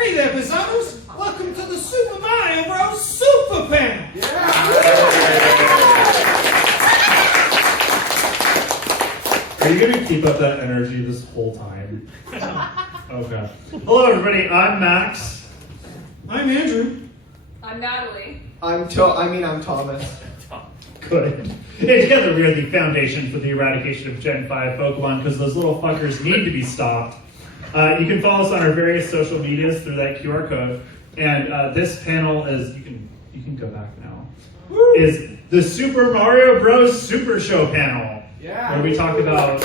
Hey there, Bizarros! Welcome to the Super Mario Bros. Super Panel! Are you going to keep up that energy this whole time? Okay. Hello, everybody. I'm Max. I'm Andrew. I'm Natalie. I'm Thomas. Good. And together we are the foundation for the eradication of Gen 5 Pokemon because those little fuckers need to be stopped. You can follow us on our various social medias through that QR code. And this panel is, you can go back now, is the Super Mario Bros. Super Show panel. Yeah. Where we talk about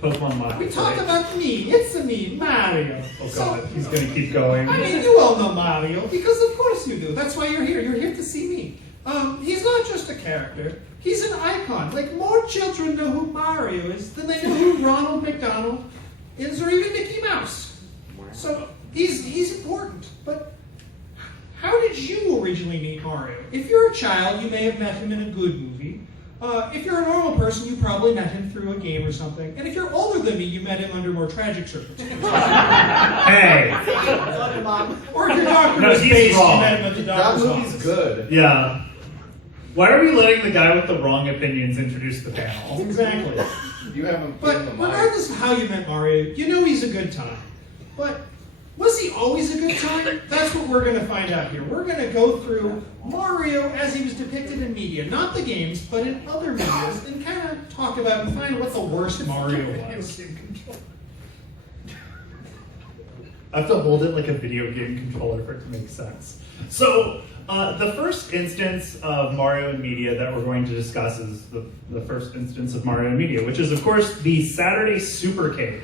Pokemon models. We talk about me. It's me, Mario. Oh god, he's going to keep going. I mean, you all know Mario, because of course you do. That's why you're here. You're here to see me. He's not just a character. He's an icon. Like, more children know who Mario is than they know who Ronald McDonald is, or even Mickey Mouse. So, he's important. But how did you originally meet Mario? If you're a child, you may have met him in a good movie. If you're a normal person, you probably met him through a game or something. And if you're older than me, you met him under more tragic circumstances. Hey! Or if your doctor No, was he's based, you wrong. met him at the That doctor's movie's office. good. Yeah. Why are we letting the guy with the wrong opinions introduce the panel? Exactly. You haven't But given the mic. regardless of how you met Mario, you know he's a good time. But was he always a good time? That's what we're going to find out here. We're going to go through Mario as he was depicted in media, not the games, but in other medias, and kind of talk about and find what the worst Mario was. I have to hold it like a video game controller for it to make sense. So, the first instance of Mario in media that we're going to discuss is the first instance of Mario in media, which is, of course, the Saturday Supercade,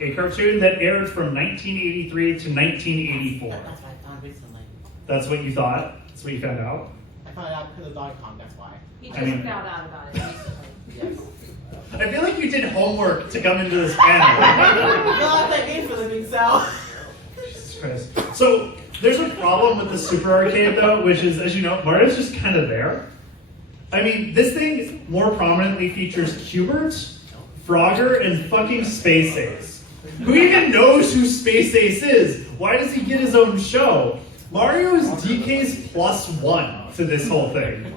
a cartoon that aired from 1983 to 1984. That's what I found recently. That's what you thought? That's what you found out? I found it out because of Donkey Kong, that's why. He just I mean- found out about it recently. Yes. I feel like you did homework to come into this panel. Well, I play games for a living, so. Jesus Christ. So, there's a problem with the Super Arcade, though, which is, as you know, Mario's just kind of there. I mean, this thing more prominently features Q*bert, Frogger, and fucking Space Ace. Who even knows who Space Ace is? Why does he get his own show? Mario is DK's +1 to this whole thing.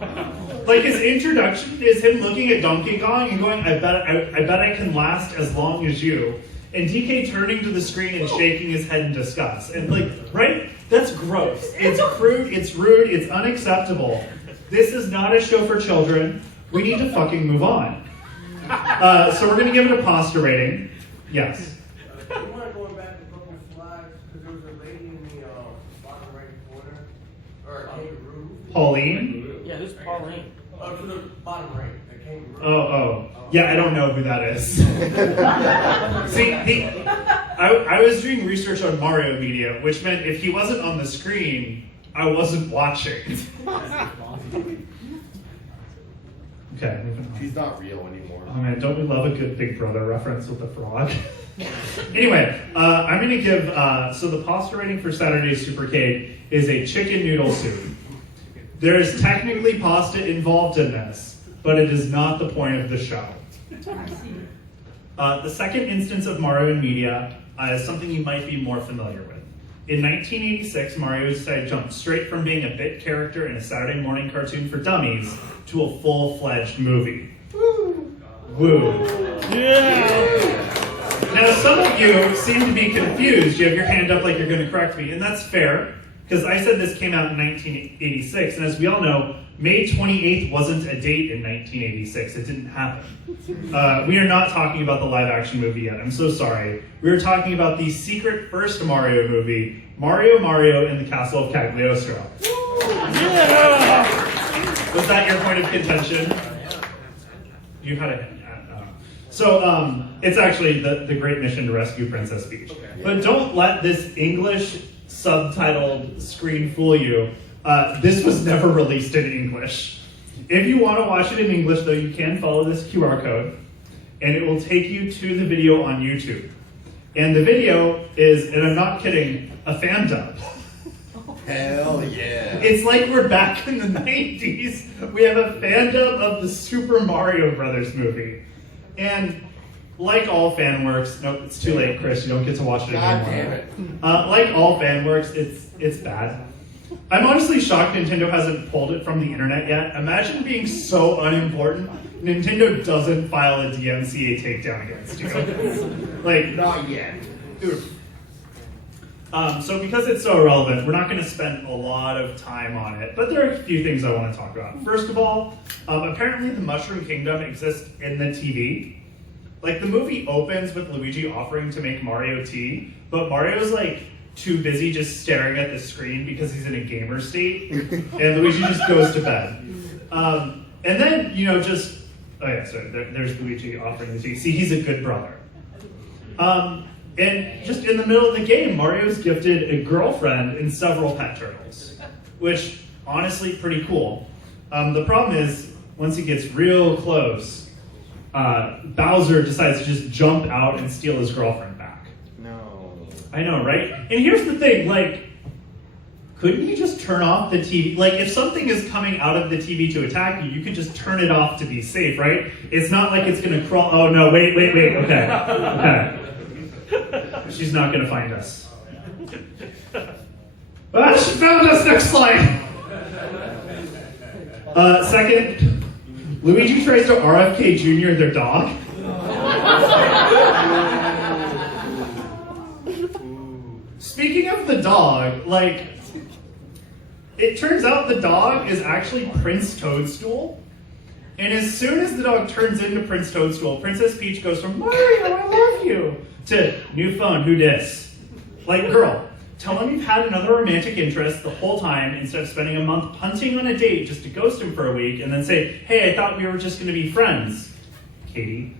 Like, his introduction is him looking at Donkey Kong and going, I bet I can last as long as you. And DK turning to the screen and shaking his head in disgust. And like, right? That's gross. It's crude, it's rude, it's unacceptable. This is not a show for children. We need to fucking move on. So we're gonna give it a pasta rating. Yes. You want to go back a couple slides because there was a lady in the bottom right corner, or a kangaroo. Pauline? Yeah, who's Pauline? To the bottom right, the kangaroo. Oh. Yeah, I don't know who that is. See, I was doing research on Mario media, which meant if he wasn't on the screen, I wasn't watching. Okay, moving on. He's not real anymore. Oh man, don't we love a good Big Brother reference with the frog? Anyway, I'm going to give, so the pasta rating for Saturday Supercade is a chicken noodle soup. There is technically pasta involved in this, but it is not the point of the show. The second instance of Mario in media is something you might be more familiar with. In 1986, Mario decided to jump straight from being a bit character in a Saturday morning cartoon for dummies to a full-fledged movie. Woo. Yeah! Now, some of you seem to be confused. You have your hand up like you're going to correct me, and that's fair, because I said this came out in 1986, and as we all know, May 28th wasn't a date in 1986. It didn't happen. We are not talking about the live-action movie yet. I'm so sorry. We are talking about the secret first Mario movie, Mario and the Castle of Cagliostro. Yeah! Was that your point of contention? You had a... So, it's actually the Great Mission to Rescue Princess Peach. But don't let this English subtitled screen fool you. This was never released in English. If you want to watch it in English, though, you can follow this QR code, and it will take you to the video on YouTube. And the video is, and I'm not kidding, a fan dub. Hell yeah. It's like we're back in the 90s. We have a fan dub of the Super Mario Brothers movie. And like all fan works, nope, it's too late, Chris. You don't get to watch it God anymore. damn it. Like all fan works, it's bad. I'm honestly shocked Nintendo hasn't pulled it from the internet yet. Imagine being so unimportant, Nintendo doesn't file a DMCA takedown against you. Like, Not yet. oof. So because it's so irrelevant, we're not going to spend a lot of time on it, but there are a few things I want to talk about. First of all, apparently the Mushroom Kingdom exists in the TV. Like, the movie opens with Luigi offering to make Mario tea, but Mario's like too busy just staring at the screen because he's in a gamer state, and Luigi just goes to bed. And then, you know, just, oh yeah, sorry, there's Luigi offering the tea. See, he's a good brother. And just in the middle of the game, Mario's gifted a girlfriend and several pet turtles, which, honestly, pretty cool. The problem is, once he gets real close, Bowser decides to just jump out and steal his girlfriend back. No. I know, right? And here's the thing, like, couldn't you just turn off the TV? Like, if something is coming out of the TV to attack you, you could just turn it off to be safe, right? It's not like it's gonna crawl, oh no, wait, okay. She's not gonna find us. Ah, she found us, next slide! Second, Luigi tries to RFK Jr. their dog. Speaking of the dog, like, it turns out the dog is actually Prince Toadstool. And as soon as the dog turns into Prince Toadstool, Princess Peach goes from, Mario, I love you, to new phone, who dis? Like, girl, tell him you've had another romantic interest the whole time instead of spending a month punting on a date just to ghost him for a week and then say, hey, I thought we were just going to be friends. Katie,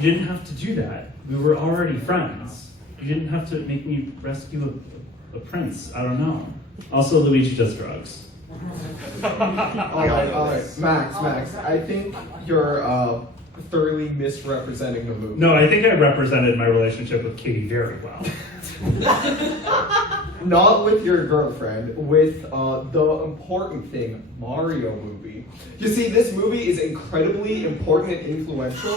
you didn't have to do that. We were already friends. You didn't have to make me rescue a prince. I don't know. Also, Luigi does drugs. Alright. Max, I think you're thoroughly misrepresenting the movie. No, I think I represented my relationship with Katie very well. Not with your girlfriend, with the important thing, Mario movie. You see, this movie is incredibly important and influential.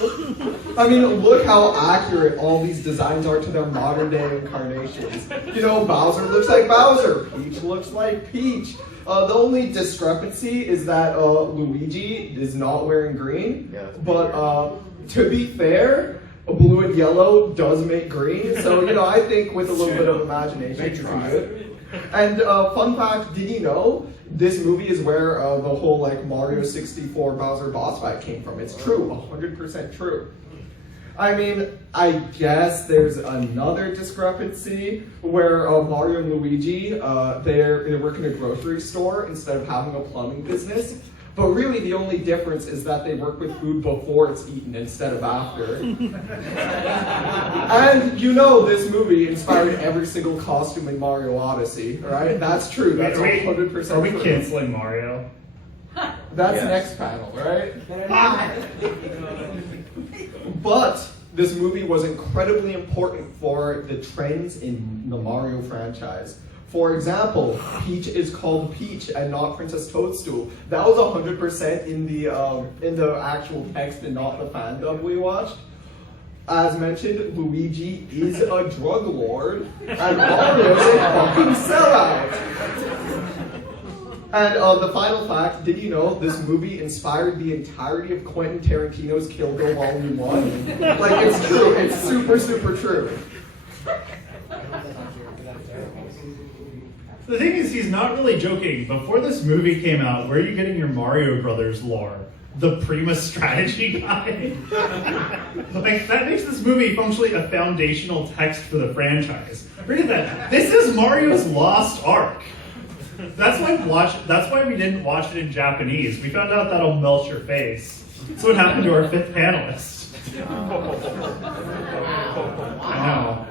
I mean, look how accurate all these designs are to their modern day incarnations. You know, Bowser looks like Bowser, Peach looks like Peach. The only discrepancy is that Luigi is not wearing green, but to be fair, blue and yellow does make green, so you know, I think with a little bit of imagination you can do it. And fun fact, did you know this movie is where the whole like Mario 64 Bowser boss fight came from? It's true, 100% true. I mean, I guess there's another discrepancy where Mario and Luigi, they work in a grocery store instead of having a plumbing business. But really, the only difference is that they work with food before it's eaten instead of after. And you know this movie inspired every single costume in Mario Odyssey, right? That's true. That's 100% true. Are we canceling Mario? That's next panel, right? But this movie was incredibly important for the trends in the Mario franchise. For example, Peach is called Peach and not Princess Toadstool. That was 100% in the actual text and not the fandom we watched. As mentioned, Luigi is a drug lord, and Mario is a fucking sellout. And the final fact, did you know this movie inspired the entirety of Quentin Tarantino's Kill Bill Volume 1? Like, it's true. It's super, super true. The thing is, he's not really joking. Before this movie came out, where are you getting your Mario Brothers lore? The Prima strategy guide? Like, that makes this movie functionally a foundational text for the franchise. Read that. This is Mario's lost arc. That's why we didn't watch it in Japanese. We found out that'll melt your face. That's what happened to our fifth panelist. I know.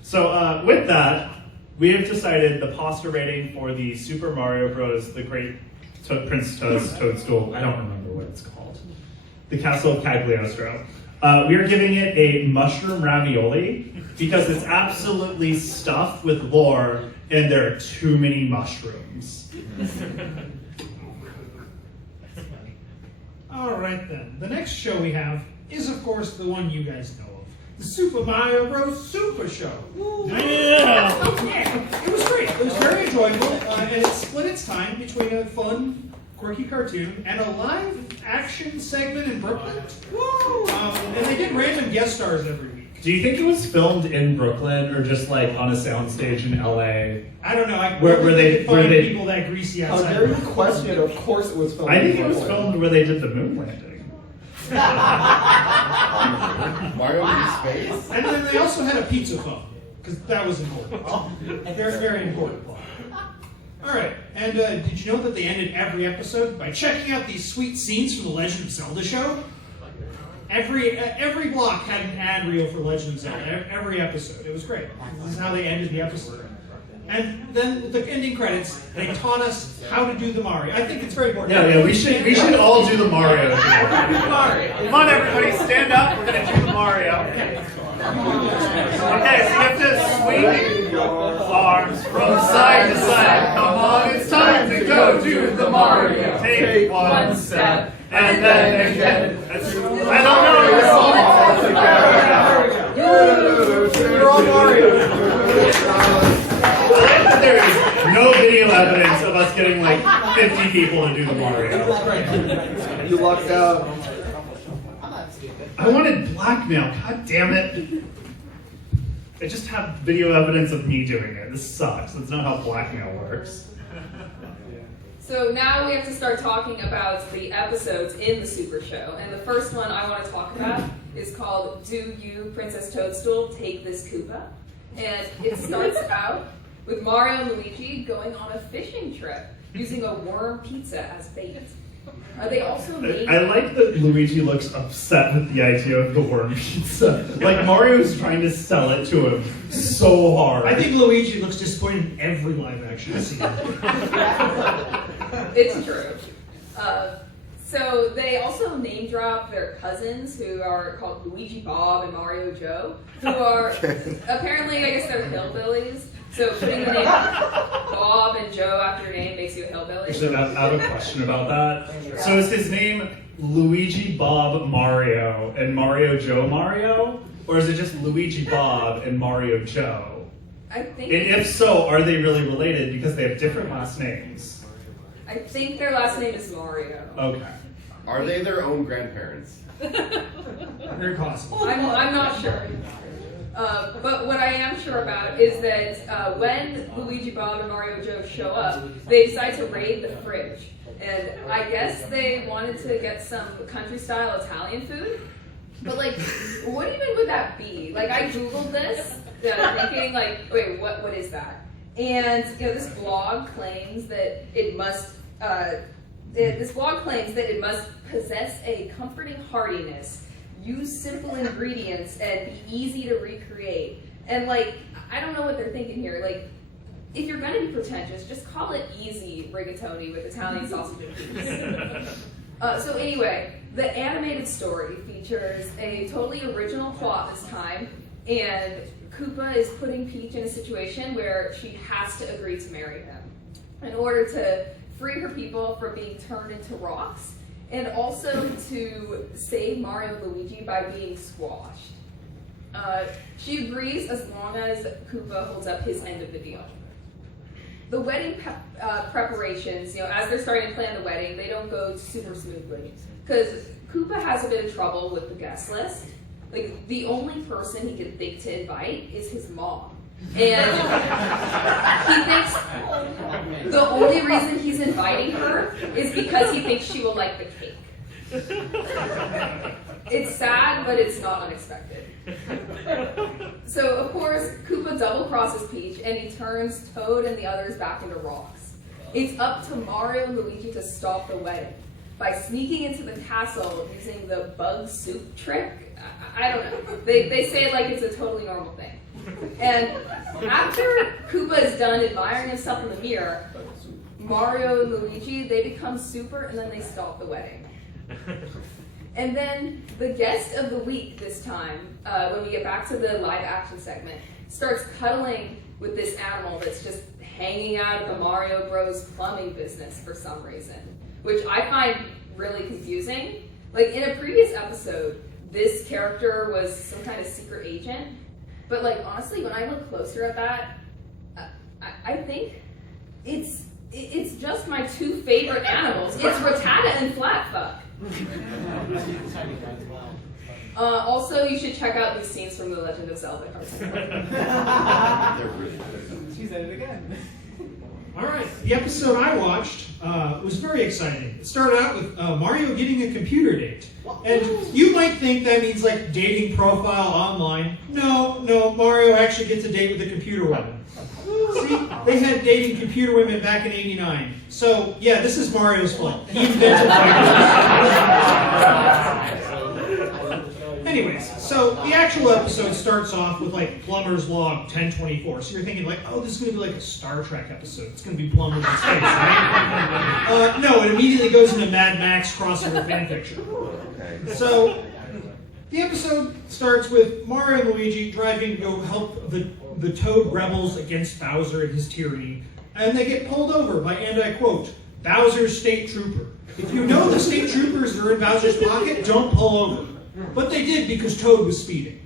So with that, we have decided the pasta rating for the Super Mario Bros. The Great Prince Toadstool. I don't remember what it's called. The Castle of Cagliostro. We are giving it a mushroom ravioli because it's absolutely stuffed with lore and there are too many mushrooms. All right then. The next show we have is, of course, the one you guys know of, the Super Mario Bros. Super Show. Yeah. Yeah, it was great. It was very enjoyable, and it split its time between a fun, quirky cartoon and a live action segment in Brooklyn. And they did random guest stars every week. Do you think it was filmed in Brooklyn or just like on a soundstage in LA? I don't know. Where they- could find where they- people that greasy How outside. dare you question it? Of course it was filmed. I think in it was Brooklyn. filmed where they did the moon landing. Mario in space? And then they also had a pizza phone, because that was important. Very, very important. All right, and did you know that they ended every episode by checking out these sweet scenes from the Legend of Zelda show? Every block had an ad reel for Legend of Zelda, every episode. It was great. This is how they ended the episode. And then with the ending credits, they taught us how to do the Mario. I think it's very important. Yeah, we should all do the Mario together. Come on, everybody, stand up. We're gonna do the Mario. Okay, so you have to swing arms from side to side. Come on, it's time to go do the Mario. Take one step, and then again. I don't know this song. You're all Mario. There's no video evidence of us getting like 50 people to do the Mario. You lucked out. I'm not stupid. I wanted blackmail, god damn it. I just have video evidence of me doing it. This sucks. That's not how blackmail works. So now we have to start talking about the episodes in the Super Show. And the first one I want to talk about is called Do You, Princess Toadstool, Take This Koopa? And it starts out with Mario and Luigi going on a fishing trip using a worm pizza as bait. Are they also named? I like that Luigi looks upset with the idea of the worm pizza. Like Mario's trying to sell it to him so hard. I think Luigi looks disappointed in every live action scene. It's true. So they also name drop their cousins who are called Luigi Bob and Mario Joe, who are apparently, I guess they're hillbillies. So putting the name Bob and Joe after your name makes you a hillbilly. Actually, I have a question about that. So is his name Luigi Bob Mario and Mario Joe Mario? Or is it just Luigi Bob and Mario Joe? I think. And if so, are they really related because they have different last names? I think their last name is Mario. Okay. Are they their own grandparents? Very possible. I'm not sure. But what I am sure about is that when Luigi Bob and Mario Joe show up, they decide to raid the fridge. And I guess they wanted to get some country-style Italian food. But like, what even would that be? Like, I googled this, thinking like, wait, what is that? And this blog claims that it must. This blog claims that it must possess a comforting heartiness, use simple ingredients, and be easy to recreate. And like, I don't know what they're thinking here. Like, if you're gonna be pretentious, just call it easy rigatoni with Italian sausage and peas. So anyway, the animated story features a totally original plot this time, and Koopa is putting Peach in a situation where she has to agree to marry him in order to free her people from being turned into rocks, and also to save Mario and Luigi by being squashed. She agrees as long as Koopa holds up his end of the deal. The wedding preparations, as they're starting to plan the wedding, they don't go super smoothly, because Koopa has a bit of trouble with the guest list. Like, the only person he can think to invite is his mom. And he thinks the only reason he's inviting her is because he thinks she will like the cake. It's sad, but it's not unexpected. So, of course, Koopa double-crosses Peach, and he turns Toad and the others back into rocks. It's up to Mario and Luigi to stop the wedding by sneaking into the castle using the bug soup trick. I don't know. They say it like it's a totally normal thing. And after Koopa is done admiring himself in the mirror, Mario and Luigi, they become super, and then they stop the wedding. And then the guest of the week this time, when we get back to the live action segment, starts cuddling with this animal that's just hanging out of the Mario Bros. Plumbing business for some reason, which I find really confusing. Like, in a previous episode, this character was some kind of secret agent. But, like, honestly, when I look closer at that, I think it's just my two favorite animals. It's Rattata and Flatfuck. Also, you should check out these scenes from The Legend of Zelda cartoon. She said it again. All right, the episode I watched was very exciting. It started out with Mario getting a computer date. And you might think that means like dating profile online. No, Mario actually gets a date with a computer woman. See, they had dating computer women back in '89. So, yeah, this is Mario's fault. He invented Microsoft. Anyways, so the actual episode starts off with like Plumber's Log 1024. So you're thinking like, oh, this is going to be like a Star Trek episode. It's going to be Plumbers in space, right? No, it immediately goes into Mad Max crossover fanfiction. So the episode starts with Mario and Luigi driving to go help the Toad rebels against Bowser and his tyranny. And they get pulled over by, and I quote, Bowser's state trooper. If you know the state troopers are in Bowser's pocket, don't pull over. But they did because Toad was speeding.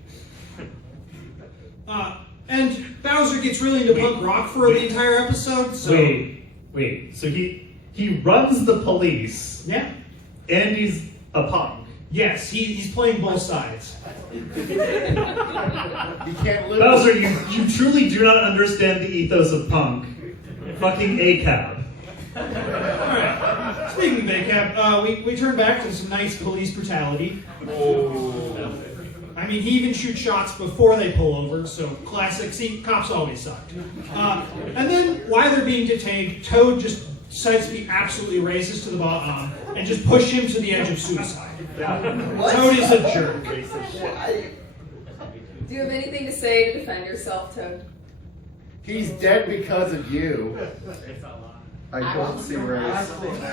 And Bowser gets really into punk rock for the entire episode. So Wait. So he runs the police. Yeah. And he's a punk. Yes, he's playing both sides. You can't live. Bowser, you truly do not understand the ethos of punk. Fucking ACAB. Alright. Speaking of ACAB, we turn back to some nice police brutality. I mean, he even shoots shots before they pull over, so classic. See, cops always suck. And then, while they're being detained, Toad just decides to be absolutely racist to the bottom and just push him to the edge of suicide. Toad is a jerk. Do you have anything to say to defend yourself, Toad? He's dead because of you. I don't see race.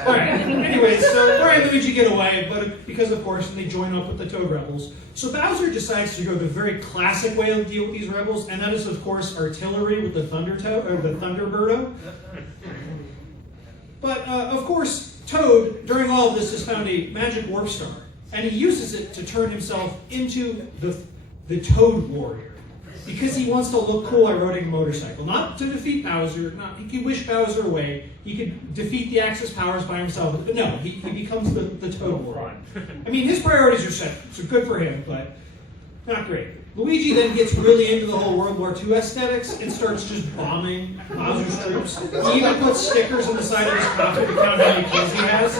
Alright, anyway, so Mario and Luigi get away, but because of course they join up with the Toad rebels. So Bowser decides to go the very classic way to deal with these rebels, and that is of course artillery with the Thunderbirdo. But of course, Toad, during all of this, has found a magic warp star, and he uses it to turn himself into the Toad Warrior. Because he wants to look cool by riding a motorcycle. Not to defeat Bowser, he could wish Bowser away, he could defeat the Axis powers by himself, but no, he becomes the Toad Warrior. I mean, his priorities are set, so good for him, but not great. Luigi then gets really into the whole World War II aesthetics and starts just bombing Bowser's troops. He even puts stickers on the side of his coffin to count how many kills he has.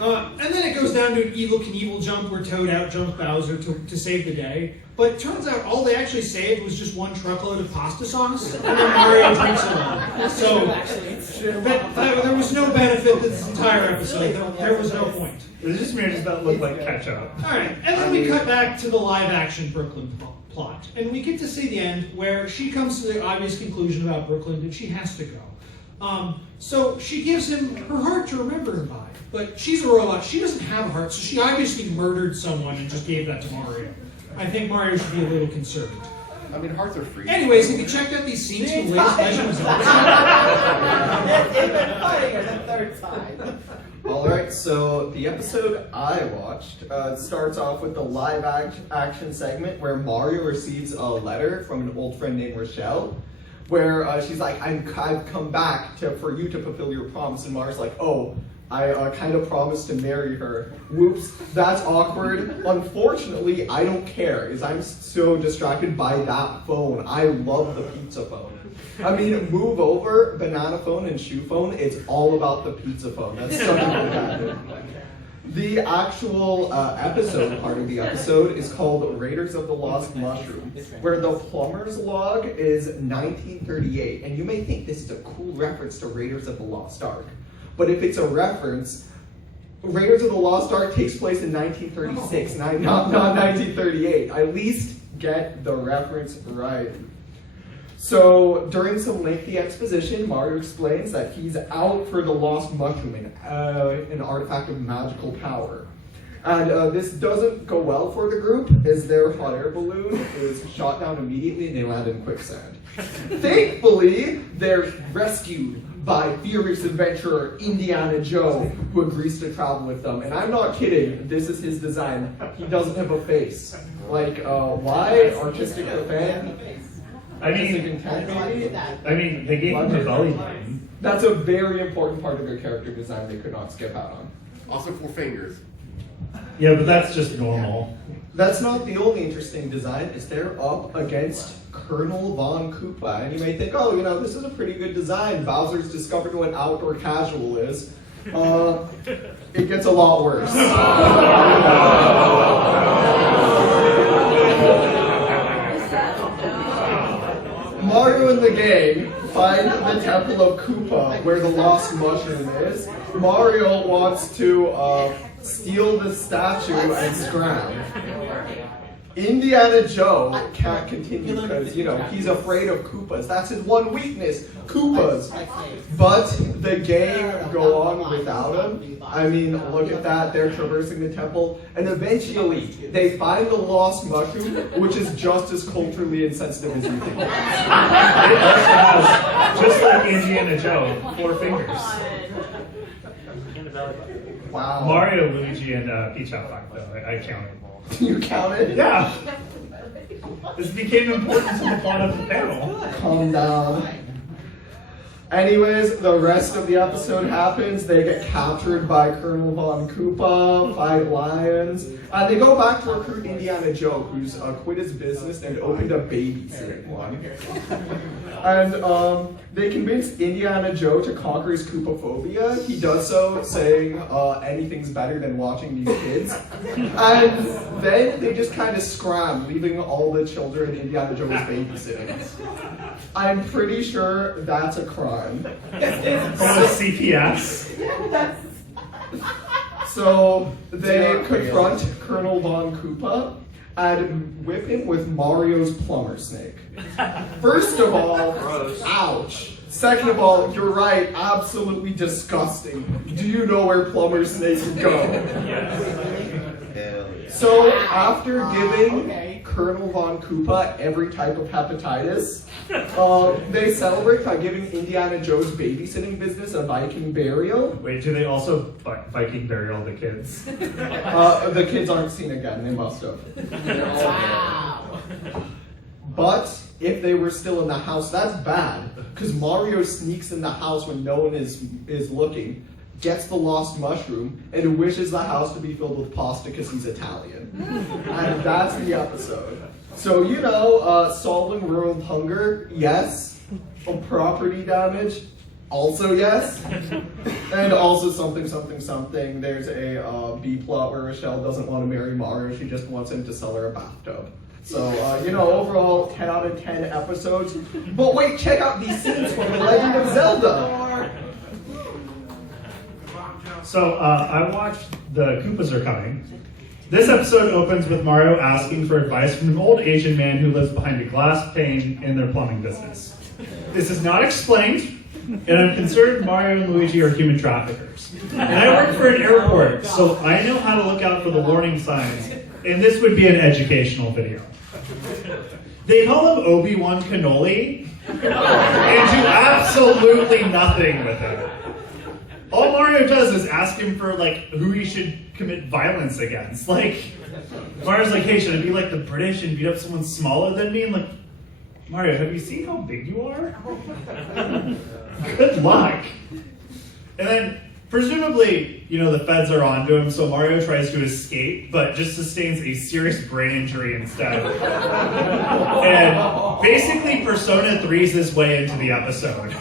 And then it goes down to an Evil Knievel jump where Toad outjumps Bowser to save the day. But it turns out all they actually saved was just one truckload of pasta sauce, and then Mario drinks it all. So there was no benefit to this entire episode. There was no point. It was just made about to look like ketchup. Alright, and then we cut back to the live-action Brooklyn plot. And we get to see the end where she comes to the obvious conclusion about Brooklyn that she has to go. So she gives him her heart to remember him by. But she's a robot. She doesn't have a heart, so she obviously murdered someone and just gave that to Mario. I think Mario should be a little concerned. I mean, hearts are free. Anyways, have you checked out these scenes from the latest Legend of Zelda? They've been fighting her the third time. Alright, so the episode I watched starts off with the live action segment where Mario receives a letter from an old friend named Rochelle, where she's like, I've come back for you to fulfill your promise, and Mario's like, oh, I kind of promised to marry her. Whoops, that's awkward. Unfortunately, I don't care, as I'm so distracted by that phone. I love the pizza phone. I mean, move over, banana phone and shoe phone, it's all about the pizza phone. That's something that happened. The actual episode part of the episode is called Raiders of the Lost Mushroom, where the plumber's log is 1938. And you may think this is a cool reference to Raiders of the Lost Ark. But if it's a reference, Raiders of the Lost Ark takes place in 1936, not 1938. At least get the reference right. So, during some lengthy exposition, Mario explains that he's out for the Lost Mushroom, an artifact of magical power. And this doesn't go well for the group, as their hot air balloon is shot down immediately and they land in quicksand. Thankfully, they're rescued by furious adventurer Indiana Joe, who agrees to travel with them. And I'm not kidding, this is his design. He doesn't have a face. Like, why? Artistic fan? Artistic intent, maybe? I mean, they gave him a belly button. That's a very important part of their character design they could not skip out on. Also 4 fingers. Yeah, but that's just normal. That's not the only interesting design, is they're up against Colonel Von Koopa. And you may think, oh, this is a pretty good design. Bowser's discovered what outdoor casual is. It gets a lot worse. Mario and the gang find the Temple of Koopa, where the lost mushroom is. Mario wants to steal the statue and scram. Indiana Joe can't continue because, he's afraid of Koopas. That's his one weakness, Koopas. But the gang go on without him. I mean, look at that. They're traversing the temple. And eventually, they find the lost mushroom, which is just as culturally insensitive as you think. It also has, just like Indiana Joe, 4 fingers. Wow. Mario, Luigi, and Peach have 5, though. I counted. You counted? Yeah. This became important to the plot of the panel. Calm down. Anyways, the rest of the episode happens. They get captured by Colonel Von Koopa, fight lions. They go back to recruit Indiana Joe, who's quit his business and opened a babysitting one. And they convince Indiana Joe to conquer his Koopaphobia. He does so, saying anything's better than watching these kids. And then they just kind of scram, leaving all the children Indiana Joe was babysitting. I'm pretty sure that's a crime. From CPS. So they confront Colonel Von Koopa and whip him with Mario's plumber snake. First of all, ouch. Second of all, you're right, absolutely disgusting. Do you know where plumber snakes go? So after giving Colonel Von Koopa every type of hepatitis, they celebrate by giving Indiana Joe's babysitting business a Viking burial. Wait, do they also Viking burial the kids? The kids aren't seen again, they must have. Wow. But if they were still in the house, that's bad, because Mario sneaks in the house when no one is looking, gets the lost mushroom, and wishes the house to be filled with pasta because he's Italian. And that's the episode. So, solving world hunger, yes. Property damage, also yes. And also something. There's a B plot where Rochelle doesn't want to marry Mario, she just wants him to sell her a bathtub. So, overall, 10 out of 10 episodes. But wait, check out these scenes from The Legend of Zelda. So, I watched The Koopas Are Coming. This episode opens with Mario asking for advice from an old Asian man who lives behind a glass pane in their plumbing business. This is not explained, and I'm concerned Mario and Luigi are human traffickers. And I work for an airport, so I know how to look out for the warning signs, and this would be an educational video. They call him Obi-Wan Cannoli, and do absolutely nothing with it. All Mario does is ask him for, who he should commit violence against. Mario's like, hey, should I be like the British and beat up someone smaller than me? And Mario, have you seen how big you are? Good luck. And then, presumably, the feds are onto him, so Mario tries to escape, but just sustains a serious brain injury instead. And basically Persona 3's his way into the episode.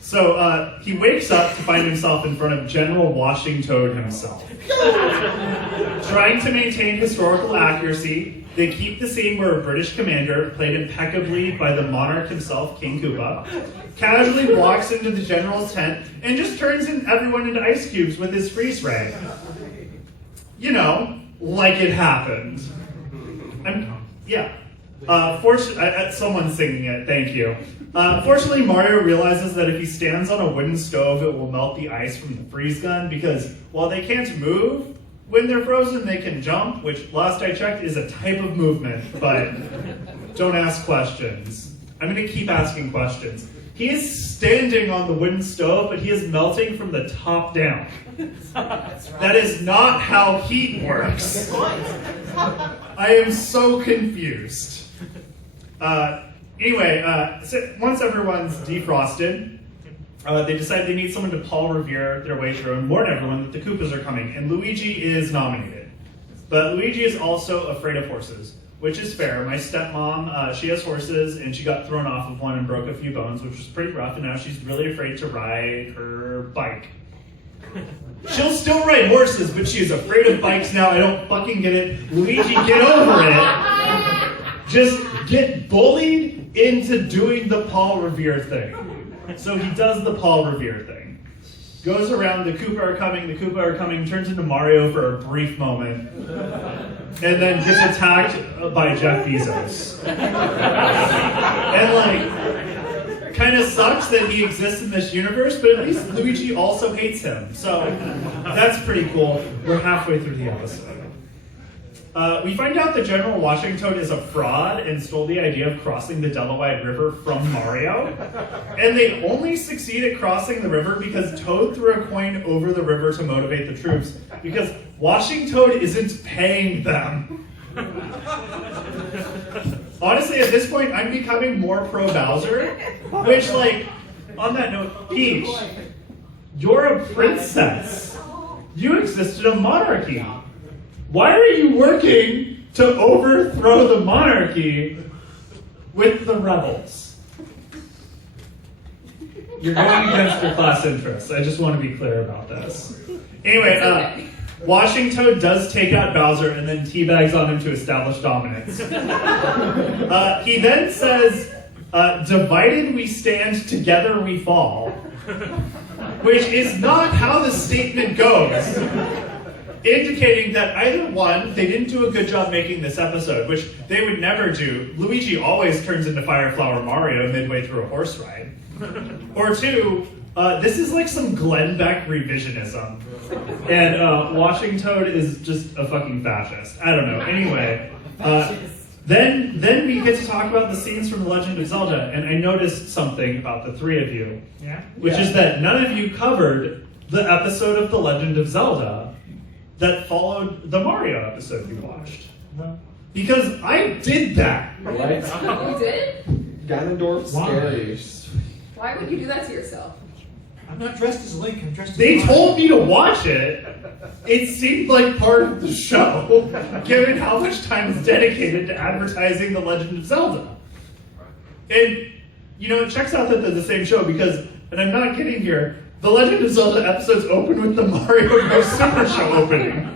So he wakes up to find himself in front of General Washing Toad himself. Trying to maintain historical accuracy, they keep the scene where a British commander, played impeccably by the monarch himself, King Koopa, casually walks into the general's tent and just turns everyone into ice cubes with his freeze ray. Like it happened. Someone's singing it, thank you. Fortunately, Mario realizes that if he stands on a wooden stove, it will melt the ice from the freeze gun, because while they can't move when they're frozen, they can jump, which, last I checked, is a type of movement, but don't ask questions. I'm going to keep asking questions. He is standing on the wooden stove, but he is melting from the top down. That is not how heat works. I am so confused. Anyway, so once everyone's defrosted, they decide they need someone to Paul Revere their way through and warn everyone that the Koopas are coming, and Luigi is nominated. But Luigi is also afraid of horses, which is fair. My stepmom, she has horses, and she got thrown off of one and broke a few bones, which was pretty rough, and now she's really afraid to ride her bike. She'll still ride horses, but she is afraid of bikes now. I don't fucking get it. Luigi, get over it. Just get bullied into doing the Paul Revere thing. So he does the Paul Revere thing. Goes around, the Koopa are coming, turns into Mario for a brief moment, and then gets attacked by Jeff Bezos. And like, kind of sucks that he exists in this universe, but at least Luigi also hates him. So that's pretty cool. We're halfway through the episode. We find out that General Washington is a fraud and stole the idea of crossing the Delaware River from Mario. And they only succeed at crossing the river because Toad threw a coin over the river to motivate the troops, because Washington isn't paying them. Honestly, at this point, I'm becoming more pro Bowser, which, like, on that note, Peach, you're a princess. You exist in a monarchy. Why are you working to overthrow the monarchy with the rebels? You're going against your class interests. I just want to be clear about this. Anyway, Washington does take out Bowser and then teabags on him to establish dominance. He then says, divided we stand, together we fall. Which is not how the statement goes. Indicating that either one, they didn't do a good job making this episode, which they would never do. Luigi always turns into Fireflower Mario midway through a horse ride. Or two, this is like some Glenn Beck revisionism. And Washington is just a fucking fascist. I don't know. Anyway, then we get to talk about the scenes from The Legend of Zelda, and I noticed something about the three of you. Which is that none of you covered the episode of The Legend of Zelda that followed the Mario episode you watched. Because I did that. What? You did? Ganondorf's scary. Why would you do that to yourself? I'm not dressed as Link, I'm dressed as They Mario. told me to watch it. It seemed like part of the show, given how much time is dedicated to advertising The Legend of Zelda. And, you know, it checks out that they're the same show because, and I'm not kidding here, The Legend of Zelda episodes open with the Mario Bros. Super Show opening.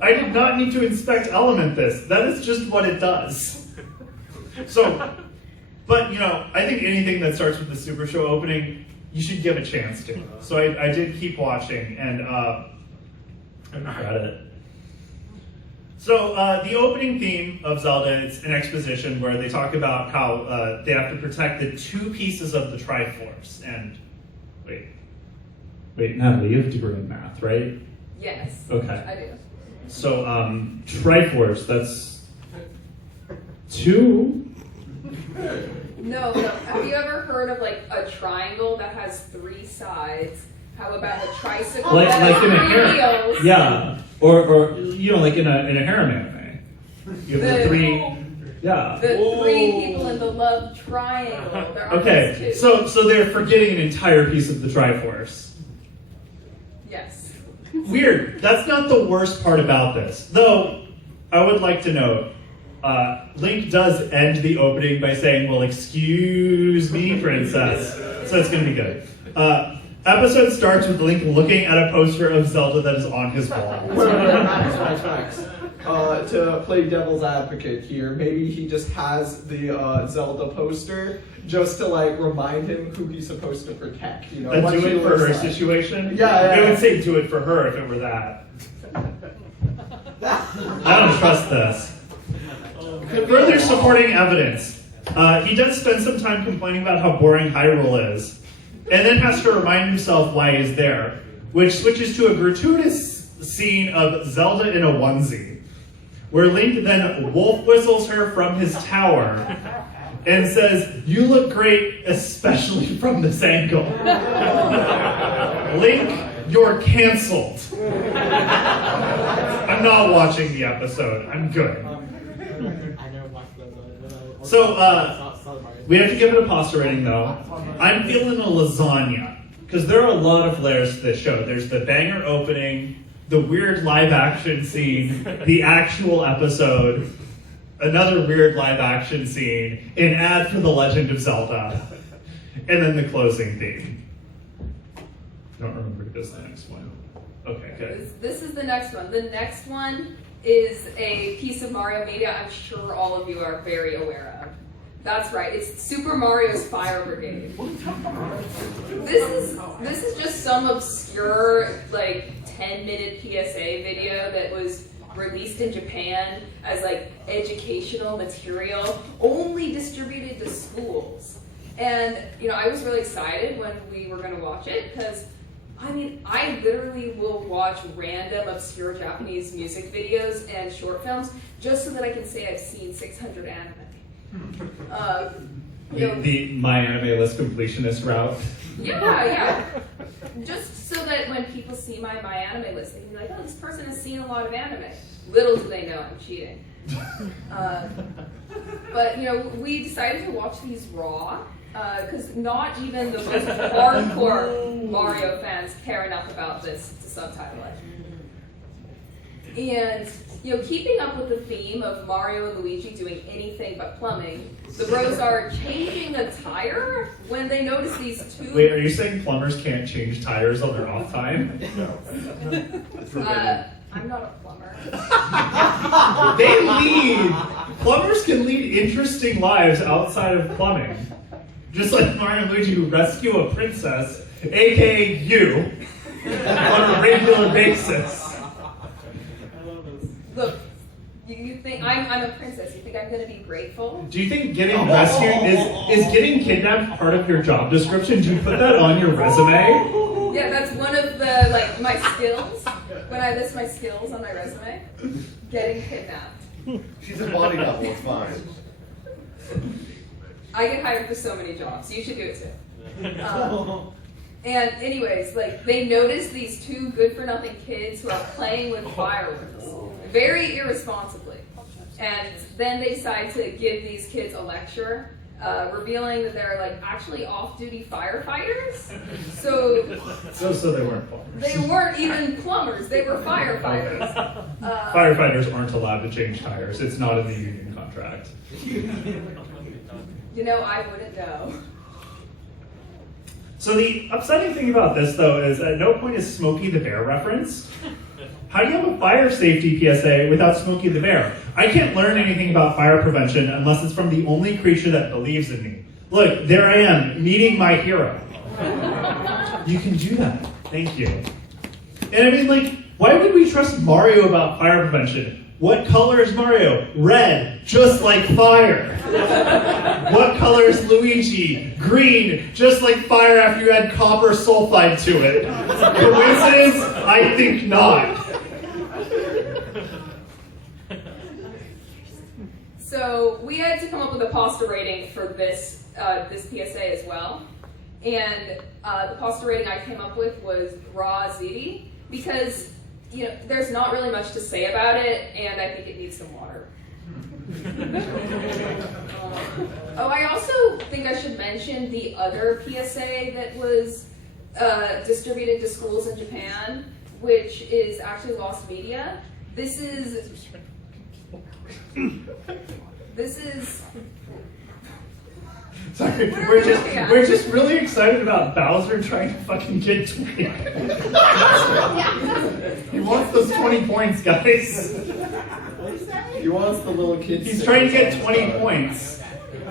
I did not need to inspect Element this. That is just what it does. So, but, you know, I think anything that starts with the Super Show opening, you should give a chance to. So I did keep watching, and I regret it. So the opening theme of Zelda is an exposition where they talk about how they have to protect the two pieces of the Triforce. And wait, Natalie, you have a degree in math, right? Yes. Okay. I do. So Triforce, that's two. No. Have you ever heard of like a triangle that has three sides? How about a tricycle Like that has in a three harem, wheels? yeah, or you know, like in a harem anime, you have the three, yeah. The three people in the love triangle. There are Okay, two. so they're forgetting an entire piece of the Triforce. Yes. Weird. That's not the worst part about this, though. I would like to note, Link does end the opening by saying, "Well, excuse me, princess," so it's gonna be good. Episode starts with Link looking at a poster of Zelda that is on his wall. Max. To play devil's advocate here, maybe he just has the Zelda poster just to like remind him who he's supposed to protect. You know, A what do she it for looks her like. situation? Yeah. It would say do it for her if it were that. I don't trust this. Further supporting evidence. He does spend some time complaining about how boring Hyrule is, and then has to remind himself why he's there, which switches to a gratuitous scene of Zelda in a onesie, where Link then wolf whistles her from his tower, and says, "You look great, especially from this angle." Link, you're canceled. I'm not watching the episode. I'm good. So, we have to give it a pasta rating, though. I'm feeling a lasagna, because there are a lot of layers to this show. There's the banger opening, the weird live-action scene, the actual episode, another weird live-action scene, an ad for The Legend of Zelda, and then the closing theme. I don't remember if this is the next one. Okay, good. This is the next one. The next one is a piece of Mario media I'm sure all of you are very aware of. That's right, it's Super Mario's Fire Brigade. This is just some obscure, like, 10-minute PSA video that was released in Japan as, like, educational material, only distributed to schools. And, you know, I was really excited when we were going to watch it, because I mean, I literally will watch random obscure Japanese music videos and short films just so that I can say I've seen 600 anime. The My Anime List completionist route. Yeah. Just so that when people see my anime list, they can be like, oh, this person has seen a lot of anime. Little do they know I'm cheating. But, you know, we decided to watch these raw. Because not even the most hardcore Mario fans care enough about this to subtitle it. And, you know, keeping up with the theme of Mario and Luigi doing anything but plumbing, the bros are changing a tire when they notice these two... Wait, are you saying plumbers can't change tires on their off time? I'm not a plumber. They lead! Plumbers can lead interesting lives outside of plumbing. Just like Mario and Luigi, who rescue a princess, aka you, on a regular basis. Look, you think I'm a princess? You think I'm going to be grateful? Do you think getting rescued is getting kidnapped part of your job description? Do you put that on your resume? Yeah, that's one of the my skills. When I list my skills on my resume, getting kidnapped. She's a body double, it's fine. I get hired for so many jobs. You should do it too. And anyways, like, they notice these two good-for-nothing kids who are playing with fireworks very irresponsibly. And then they decide to give these kids a lecture, revealing that they're, like, actually off-duty firefighters. So they weren't plumbers. They weren't even plumbers. They were firefighters. Firefighters aren't allowed to change tires. It's not in the union contract. You know, I wouldn't know. So the upsetting thing about this, though, is at no point is Smokey the Bear referenced. How do you have a fire safety PSA without Smokey the Bear? I can't learn anything about fire prevention unless it's from the only creature that believes in me. Look, there I am, meeting my hero. You can do that. Thank you. And I mean, like, why would we trust Mario about fire prevention? What color is Mario? Red, just like fire. What color is Luigi? Green, just like fire after you add copper sulfide to it. Coincidence? I think not. So we had to come up with a pasta rating for this PSA as well. And the pasta rating I came up with was raw ziti, because you know, there's not really much to say about it, and I think it needs some water. I also think I should mention the other PSA that was distributed to schools in Japan, which is actually lost media. This is Sorry, we're just really excited about Bowser trying to fucking get 20. He wants those 20 points, guys. He wants the little kids. He's trying to get 20 points.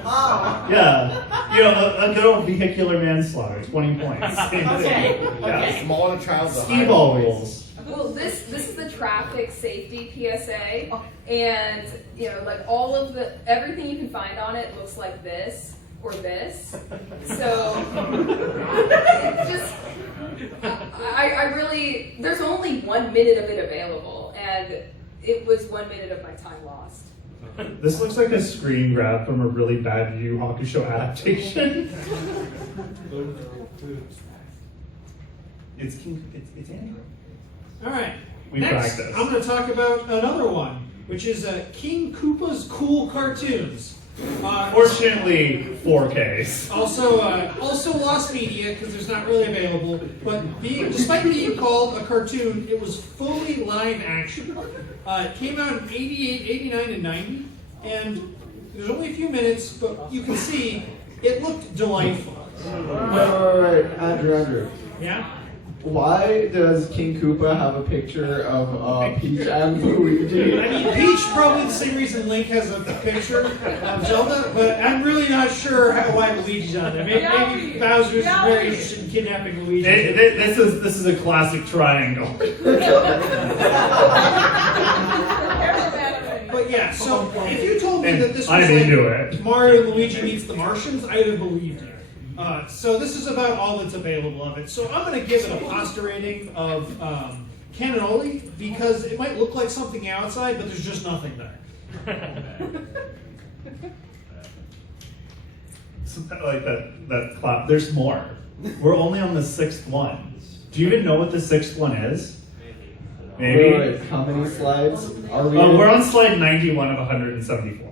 Yeah. You know, a good old vehicular manslaughter, 20 points. Same thing. Yeah. Smaller child. Skee ball rules. Well, this is the traffic safety PSA, and you know, like everything you can find on it looks like this or this. So it's just, I really, there's only 1 minute of it available, and it was 1 minute of my time lost. This looks like a screen grab from a really bad Yu Yu Hakusho adaptation. It's Andrew. All right. We Next, practiced. I'm going to talk about another one, which is King Koopa's Cool Cartoons. Fortunately, 4Ks. Also lost media because it's not really available. But despite being called a cartoon, it was fully live action. It came out in 88, 89, and 90. And there's only a few minutes, but you can see it looked delightful. Wait, Andrew. Yeah? Why does King Koopa have a picture of Peach and Luigi? I mean, Peach, probably the same reason Link has a picture of Zelda, but I'm really not sure why Luigi's on there. Maybe Bowser's very interested in kidnapping Luigi. This is a classic triangle. But yeah, so if you told me that this I'm was into like it. Mario and Luigi meets the Martians, I'd have believed you. So this is about all that's available of it. So I'm going to give it a pasta rating of cannoli because it might look like something outside, but there's just nothing there. Like that clap. There's more. We're only on the 6th one. Do you even know what the 6th one is? Maybe. Wait, how many slides are we? We're on slide 91 of 174.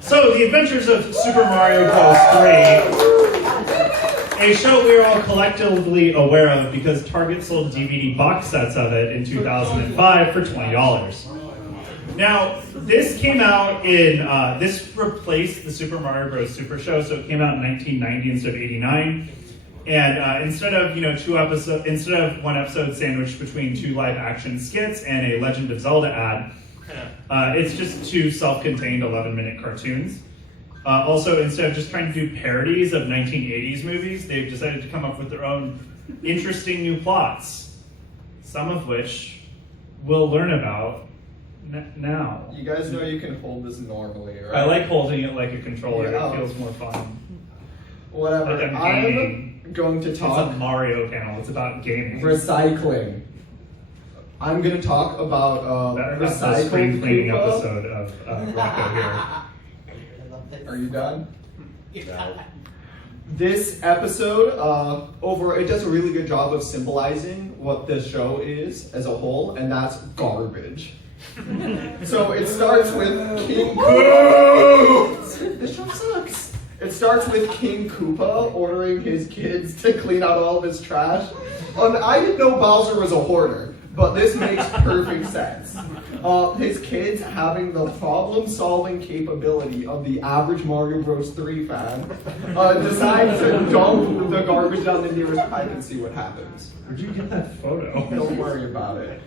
So, The Adventures of Super Mario Bros. 3, a show we are all collectively aware of because Target sold DVD box sets of it in 2005 for $20. Now, this came out in, this replaced the Super Mario Bros. Super Show, so it came out in 1990 instead of 89. And instead of one episode sandwiched between 2 live action skits and a Legend of Zelda ad, it's just 2 self-contained 11-minute cartoons. Also, instead of just trying to do parodies of 1980s movies, they've decided to come up with their own interesting new plots, some of which we'll learn about now. You guys know you can hold this normally, right? I like holding it like a controller. Yeah. It feels more fun. Whatever. Like I'm gaming. I'm going to It's talk a Mario panel. It's about gaming. recycling. I'm going to talk about That's the recycled spring cleaning Koopa. episode of Rocco here. Are you done? This episode, it does a really good job of symbolizing what the show is as a whole, and that's garbage. So it starts with King Koopa. This show sucks. It starts with King Koopa ordering his kids to clean out all of his trash. I didn't know Bowser was a hoarder, but this makes perfect sense. His kids having the problem-solving capability of the average Mario Bros. 3 fan decide to dump the garbage down the nearest pipe and see what happens. Where'd you get that photo? Don't worry about it.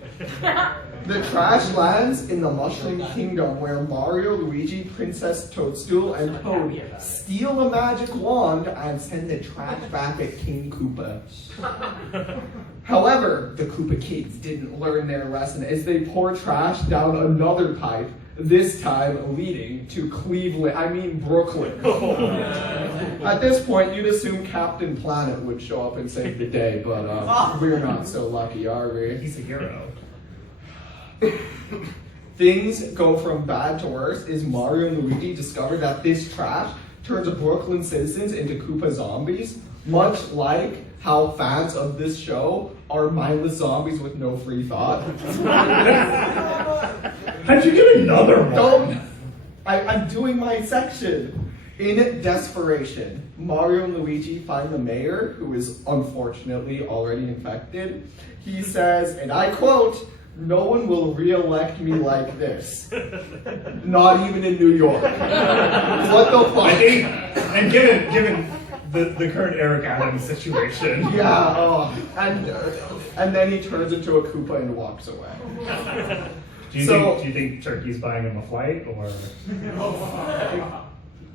The trash lands in the Mushroom Kingdom where Mario, Luigi, Princess Toadstool, and Toad steal a magic wand and send the trash back at King Koopa. However, the Koopa kids didn't learn their lesson as they pour trash down another pipe, this time leading to Brooklyn. At this point, you'd assume Captain Planet would show up and save the day, but we're not so lucky, are we? He's a hero. Things go from bad to worse as Mario and Luigi discover that this trash turns Brooklyn citizens into Koopa zombies, much like how fans of this show are mindless zombies with no free thought. How'd you get another one? Don't. I'm doing my section. In desperation, Mario and Luigi find the mayor, who is unfortunately already infected. He says, and I quote, "No one will re-elect me like this. Not even in New York." What the fuck? I think, and given the current Eric Adams situation. Yeah, and then he turns into a Koopa and walks away. Do you think Turkey's buying him a flight, or?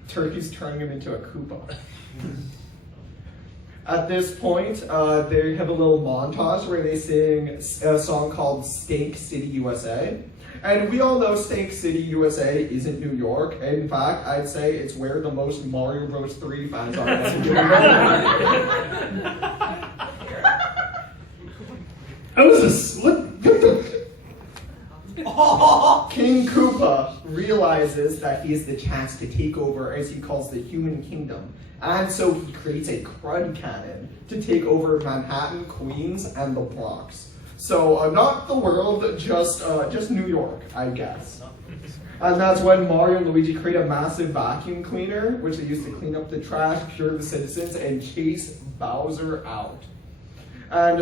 Turkey's turning him into a Koopa. At this point, they have a little montage where they sing a song called Stank City, USA. And we all know Stank City, USA isn't New York. In fact, I'd say it's where the most Mario Bros. 3 fans are. I was what the? King Koopa realizes that he has the chance to take over, as he calls, the human kingdom. And so he creates a crud cannon to take over Manhattan, Queens, and the Bronx. So not the world, just New York, I guess. And that's when Mario and Luigi create a massive vacuum cleaner, which they use to clean up the trash, cure the citizens, and chase Bowser out. And,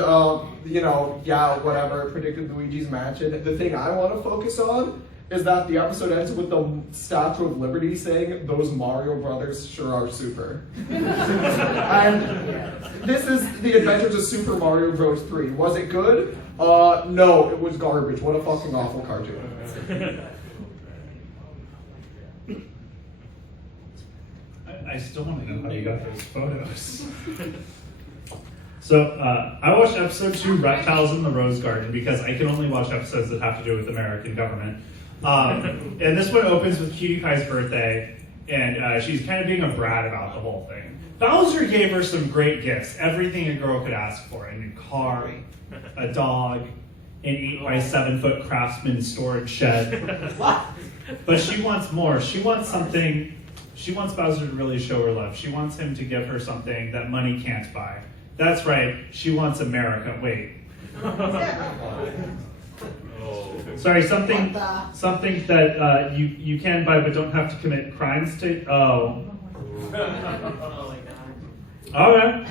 whatever, predicted Luigi's Mansion. The thing I want to focus on is that the episode ends with the Statue of Liberty saying, "Those Mario brothers sure are super." And this is The Adventures of Super Mario Bros. 3. Was it good? No, it was garbage. What a fucking awful cartoon. I still want to know how you got those photos. So, I watched episode 2, Reptiles in the Rose Garden, because I can only watch episodes that have to do with the American government. And this one opens with Cutie Pie's birthday, and she's kind of being a brat about the whole thing. Bowser gave her some great gifts, everything a girl could ask for: a new car, a dog, an 8x7-foot Craftsman storage shed. But she wants more. She wants something. She wants Bowser to really show her love. She wants him to give her something that money can't buy. That's right, she wants America. Wait. Sorry, something that you can buy but don't have to commit crimes to. Oh. Okay.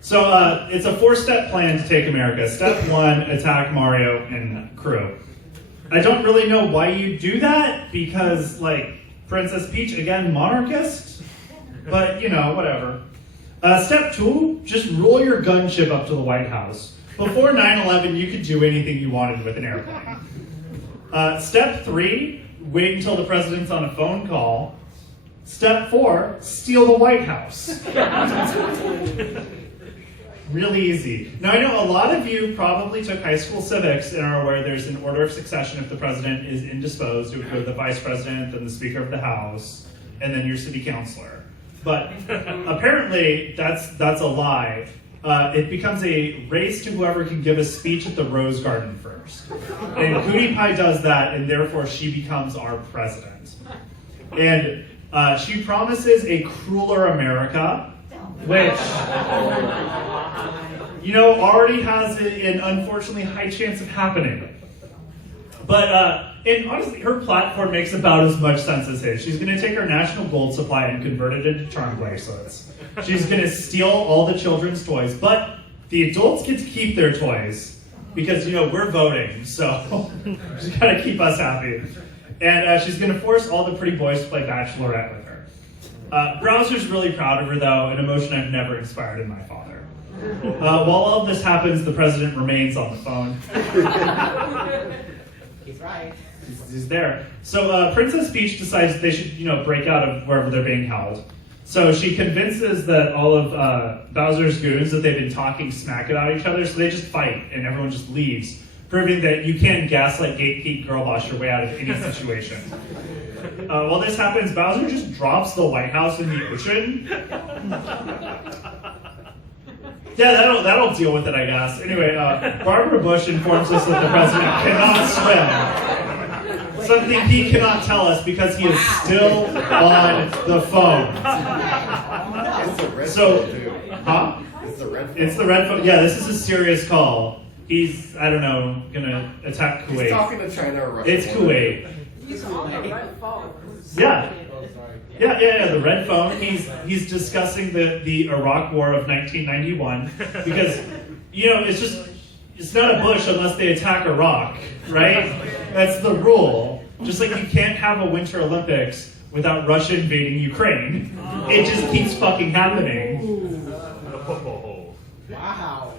So it's a 4-step plan to take America. Step 1, attack Mario and crew. I don't really know why you do that, because, Princess Peach, again, monarchist? But, whatever. Step 2, just roll your gunship up to the White House. Before 9/11, you could do anything you wanted with an airplane. Step 3, wait until the president's on a phone call. Step 4, steal the White House. Really easy. Now, I know a lot of you probably took high school civics and are aware there's an order of succession. If the president is indisposed, it would go to the vice president, then the speaker of the house, and then your city councilor. But apparently, that's a lie. It becomes a race to whoever can give a speech at the Rose Garden first. And Cutie Pie does that, and therefore she becomes our president. And she promises a crueler America, which, already has an unfortunately high chance of happening. But, and honestly, her platform makes about as much sense as his. She's going to take our national gold supply and convert it into charm bracelets. She's going to steal all the children's toys, but the adults get to keep their toys because, we're voting, so she's got to keep us happy. And she's going to force all the pretty boys to play Bachelorette with her. Bowser's really proud of her, though, an emotion I've never inspired in my father. While all of this happens, the president remains on the phone. He's right. He's there. So Princess Peach decides they should, break out of wherever they're being held. So she convinces that all of Bowser's goons that they've been talking smack about each other, so they just fight and everyone just leaves, proving that you can gaslight, gatekeep, girl boss your way out of any situation. While this happens, Bowser just drops the White House in the ocean. Yeah, that'll deal with it, I guess. Anyway, Barbara Bush informs us that the president cannot swim. Something he cannot tell us because he is still on the phone. It's the red So, phone, too. huh? It's the red phone. It's the red phone. Yeah, this is a serious call. He's, gonna attack Kuwait. He's talking to China or Russia. It's Kuwait. He's on the red phone. Yeah. Yeah, the red phone. He's discussing the Iraq War of 1991 because, it's not a Bush unless they attack Iraq, right? That's the rule. Just like you can't have a Winter Olympics without Russia invading Ukraine. It just keeps fucking happening. Wow.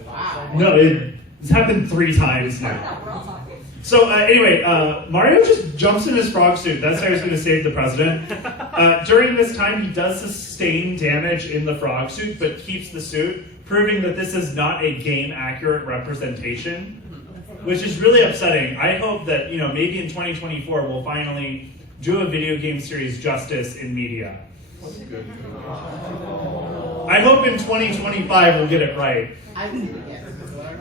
No, it's happened 3 times now. So anyway, Mario just jumps in his frog suit. That's how he's going to save the president. During this time, he does sustain damage in the frog suit, but keeps the suit, proving that this is not a game-accurate representation, which is really upsetting. I hope that, maybe in 2024, we'll finally do a video game series justice in media. I hope in 2025 we'll get it right. I think yes.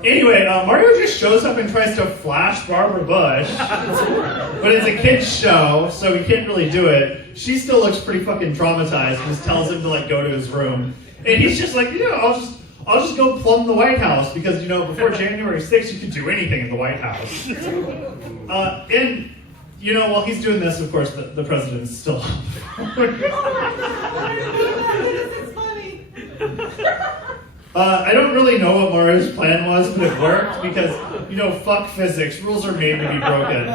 Anyway, Mario just shows up and tries to flash Barbara Bush, but it's a kid's show, so he can't really do it. She still looks pretty fucking traumatized and just tells him to like go to his room. And he's just like, I'll just go plumb the White House because, before January 6th, you can do anything in the White House. And, while he's doing this, of course, the president's still It's funny. I don't really know what Mario's plan was, but it worked because, fuck physics. Rules are made to be broken.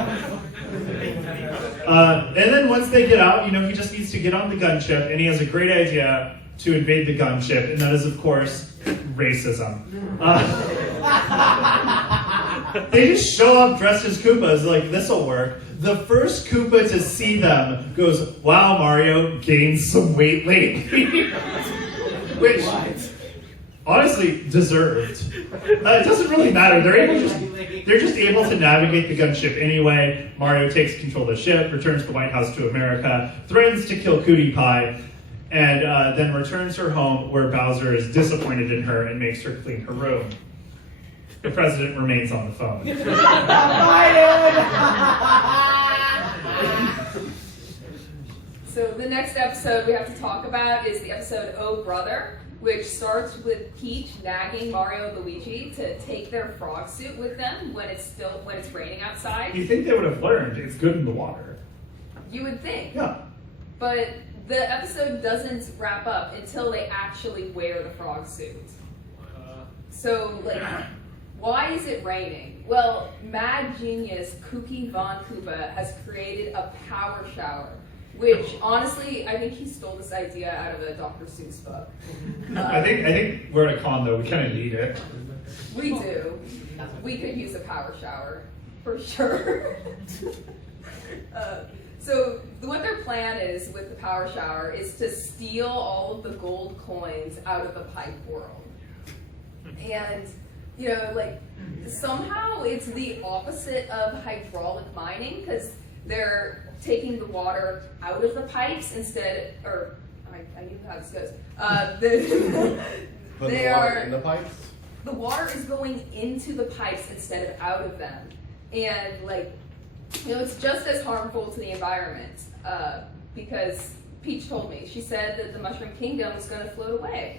And then once they get out, he just needs to get on the gunship, and he has a great idea to invade the gunship, and that is, of course, racism. They just show up dressed as Koopas, like, this'll work. The first Koopa to see them goes, wow, Mario gained some weight lately. Which, honestly, deserved. It doesn't really matter. They're just able to navigate the gunship anyway. Mario takes control of the ship, returns the White House to America, threatens to kill Cootie Pie, and then returns her home where Bowser is disappointed in her and makes her clean her room. The president remains on the phone. So the next episode we have to talk about is the episode Oh Brother, which starts with Peach nagging Mario and Luigi to take their frog suit with them when it's raining outside. You think they would have learned it's good in the water? You would think. Yeah. But the episode doesn't wrap up until they actually wear the frog suit. So, why is it raining? Well, mad genius Kooky Von Koopa has created a power shower, which honestly, I think he stole this idea out of a Dr. Seuss book. I think we're at a con though. We kind of need it. We do. We could use a power shower for sure. So what their plan is with the power shower is to steal all of the gold coins out of the pipe world. And, somehow it's the opposite of hydraulic mining because they're taking the water out of the pipes instead, or I knew how this goes. Put the water in the pipes? The water is going into the pipes instead of out of them. And it's just as harmful to the environment because Peach told me. She said that the Mushroom Kingdom is going to float away.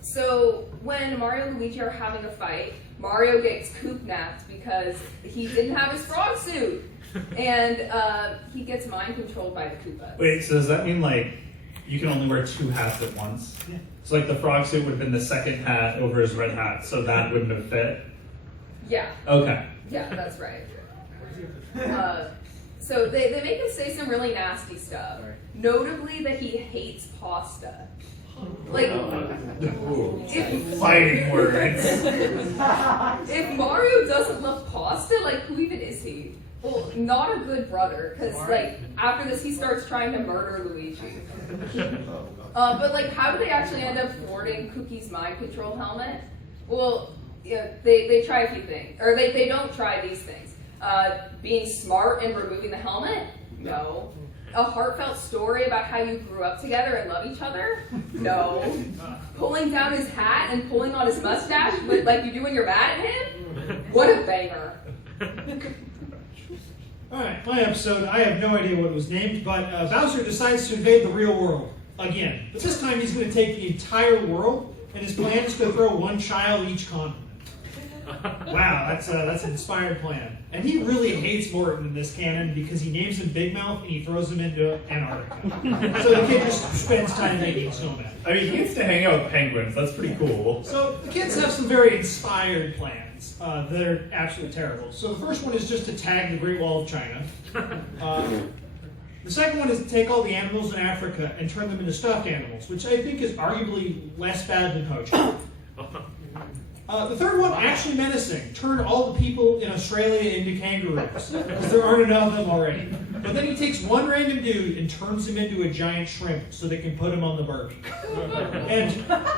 So when Mario and Luigi are having a fight, Mario gets coop-napped because he didn't have his frog suit. And he gets mind controlled by the Koopas. Wait, so does that mean you can only wear two hats at once? Yeah. So the frog suit would have been the second hat over his red hat, so that wouldn't have fit? Yeah. Okay. Yeah, that's right. So they make him say some really nasty stuff. Notably that he hates pasta. Fighting words. If Mario doesn't love pasta, who even is he? Well, not a good brother, because after this he starts trying to murder Luigi. But how do they actually end up thwarting Cookie's mind control helmet? Well, they try a few things, or they don't try these things. Being smart and removing the helmet? No. A heartfelt story about how you grew up together and love each other? No. Pulling down his hat and pulling on his mustache like you do when you're mad at him? What a banger. Alright, my episode, I have no idea what it was named, but Bowser decides to invade the real world again. But this time he's going to take the entire world, and his plan is to throw one child each continent. Wow, that's an inspired plan. And he really hates Morton in this canon because he names him Big Mouth and he throws him into Antarctica. So the kid just spends time making snowmen. I mean, he gets to hang out with penguins. That's pretty cool. So the kids have some very inspired plans that are absolutely terrible. So the first one is just to tag the Great Wall of China. The second one is to take all the animals in Africa and turn them into stuffed animals, which I think is arguably less bad than poaching. The third one, actually menacing. Turn all the people in Australia into kangaroos, because there aren't enough of them already. But then he takes one random dude and turns him into a giant shrimp so they can put him on the barbie. And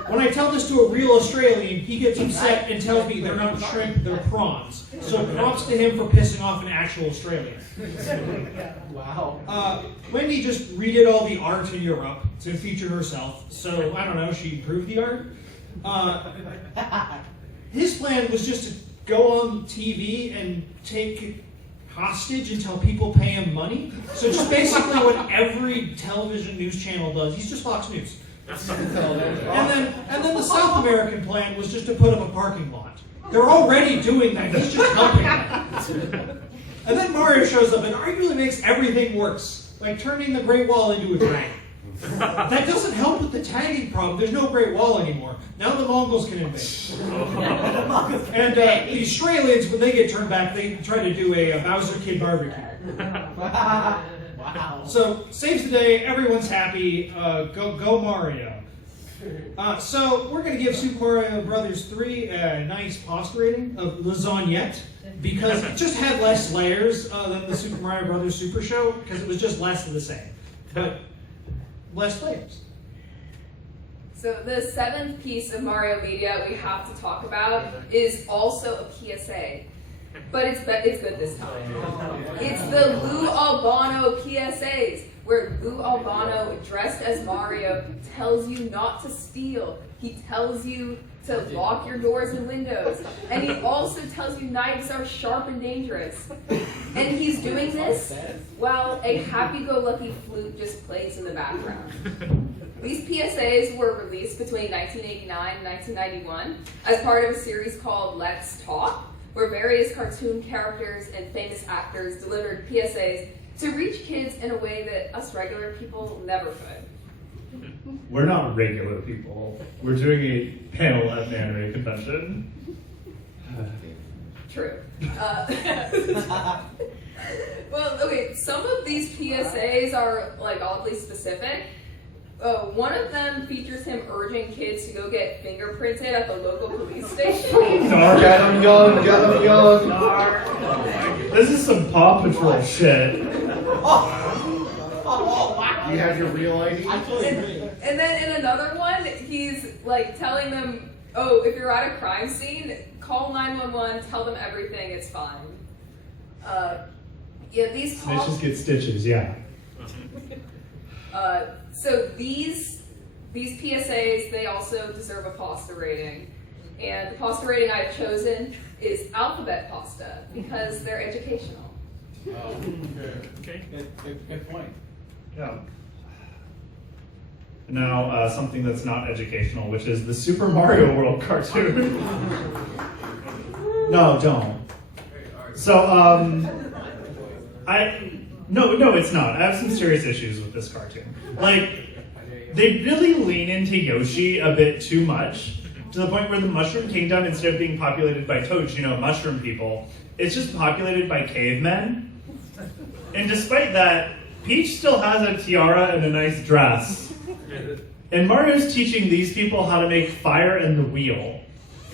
when I tell this to a real Australian, he gets upset and tells me they're not shrimp, they're prawns. So props to him for pissing off an actual Australian. Wow. Wendy just redid all the art in Europe to feature herself. So, I don't know, she improved the art? His plan was just to go on TV and take hostage until people pay him money. So just basically what every television news channel does. He's just Fox News. And then the South American plan was just to put up a parking lot. They're already doing that. He's just helping them. And then Mario shows up and arguably makes everything worse, like turning the Great Wall into a dragon. That doesn't help with the tagging problem. There's no Great Wall anymore. Now the Mongols can invade. And the Australians, when they get turned back, they try to do a Bowser Kid barbecue. Wow. So, saves the day, everyone's happy, go Mario. So, we're going to give Super Mario Bros. 3 a nice pasta rating of lasagnette, because it just had less layers than the Super Mario Bros. Super Show, because it was just less of the same. But, less layers. So the seventh piece of Mario media we have to talk about is also a PSA. But it's good this time. It's the Lou Albano PSAs, where Lou Albano, dressed as Mario, tells you not to steal. He tells you to lock your doors and windows. And he also tells you knives are sharp and dangerous. And he's doing this while a happy-go-lucky flute just plays in the background. These PSAs were released between 1989 and 1991 as part of a series called Let's Talk, where various cartoon characters and famous actors delivered PSAs to reach kids in a way that us regular people never could. We're not regular people. We're doing a panel at an anime convention. True. Well, okay, some of these PSAs are like oddly specific. One of them features him urging kids to go get fingerprinted at the local police station. Get 'em young, get 'em young. This is some Paw Patrol shit. You have your real ID? And then in another one, he's like telling them, oh, if you're at a crime scene, call 911, tell them everything, it's fine. Yeah, these Snitches get stitches, yeah. So these PSAs, they also deserve a pasta rating. And the pasta rating I've chosen is alphabet pasta because they're educational. Oh, okay. Good point. Yeah. Now, something that's not educational, which is the Super Mario World cartoon. No, don't. So, No, it's not. I have some serious issues with this cartoon. Like, they really lean into Yoshi a bit too much, to the point where the Mushroom Kingdom, instead of being populated by toads, mushroom people, it's just populated by cavemen. And despite that, Peach still has a tiara and a nice dress. And Mario's teaching these people how to make fire and the wheel.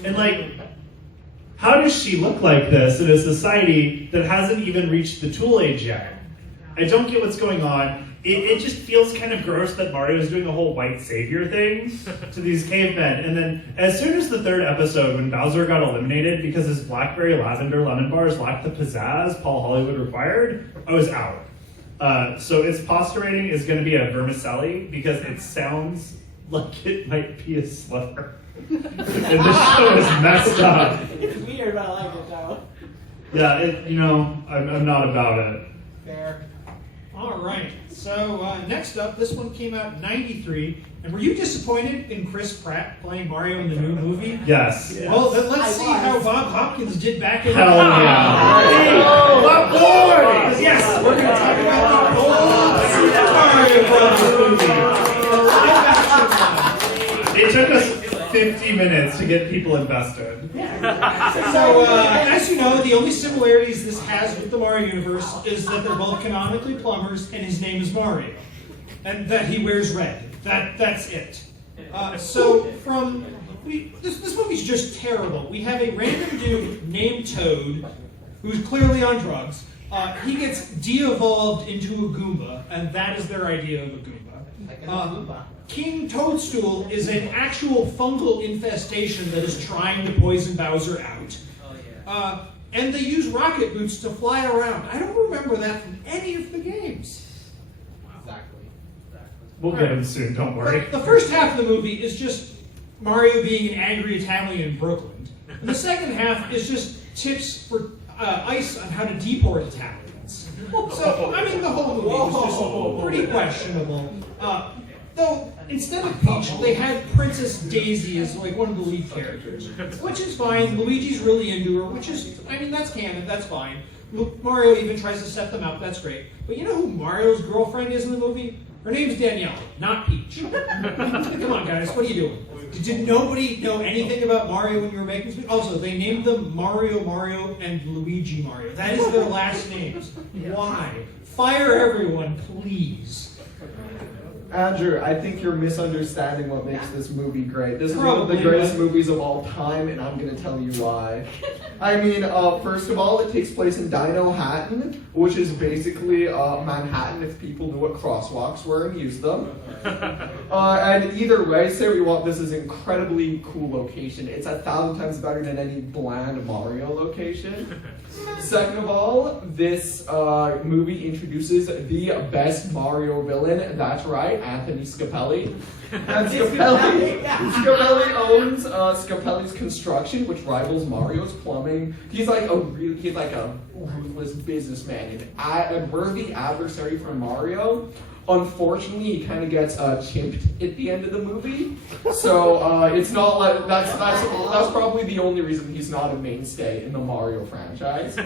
And how does she look like this in a society that hasn't even reached the tool age yet? I don't get what's going on. It just feels kind of gross that Mario is doing a whole white savior thing to these cavemen. And then as soon as the third episode, when Bowser got eliminated because his blackberry lavender lemon bars lacked the pizzazz Paul Hollywood required, I was out. So its pasta rating is going to be a vermicelli because it sounds like it might be a sliver. And this show is messed up. It's weird, but I like it though. Yeah, I'm not about it. Fair. All right. So next up, this one came out in '93. And were you disappointed in Chris Pratt playing Mario in the new movie? Yes. Well, then let's see how Bob Hopkins did back in the Hell yeah. Hey, What boy? yes, we're going to talk about the old Super Mario Bros. movie. It took us 50 minutes to get people invested. So, as you know, the only similarities this has with the Mario universe is that they're both canonically plumbers and his name is Mario. And that he wears red. That's it. This movie's just terrible. We have a random dude named Toad, who's clearly on drugs. He gets de-evolved into a Goomba, and that is their idea of a Goomba. King Toadstool is an actual fungal infestation that is trying to poison Bowser out. And they use rocket boots to fly around. I don't remember that from any of the games. Exactly. We'll get him soon, don't worry. The first half of the movie is just Mario being an angry Italian in Brooklyn. And the second half is just tips for ICE on how to deport Italians. So, I mean, the whole movie was just pretty questionable. Though, instead of Peach, they had Princess Daisy as like one of the lead characters, which is fine. Luigi's really into her, which is, I mean, that's canon, that's fine. Mario even tries to set them up, that's great. But you know who Mario's girlfriend is in the movie? Her name's Danielle, not Peach. Come on, guys, what are you doing? Did nobody know anything about Mario when you were making this movie? Also, they named them Mario, and Luigi Mario. That is their last names. Why? Fire everyone, please. Andrew, I think you're misunderstanding what makes this movie great. This is one of the greatest movies of all time, and I'm going to tell you why. I mean, first of all, it takes place in Dino-Hatton, which is basically Manhattan if people knew what crosswalks were and used them. And either way, say what you want, this is an incredibly cool location. It's 1,000 times better than any bland Mario location. Second of all, this movie introduces the best Mario villain. That's right, Anthony Scapelli. And Scapelli owns Scapelli's Construction, which rivals Mario's Plumbing. He's like a ruthless businessman, and a worthy adversary for Mario. Unfortunately, he kind of gets chimped at the end of the movie, so it's not like that's probably the only reason he's not a mainstay in the Mario franchise.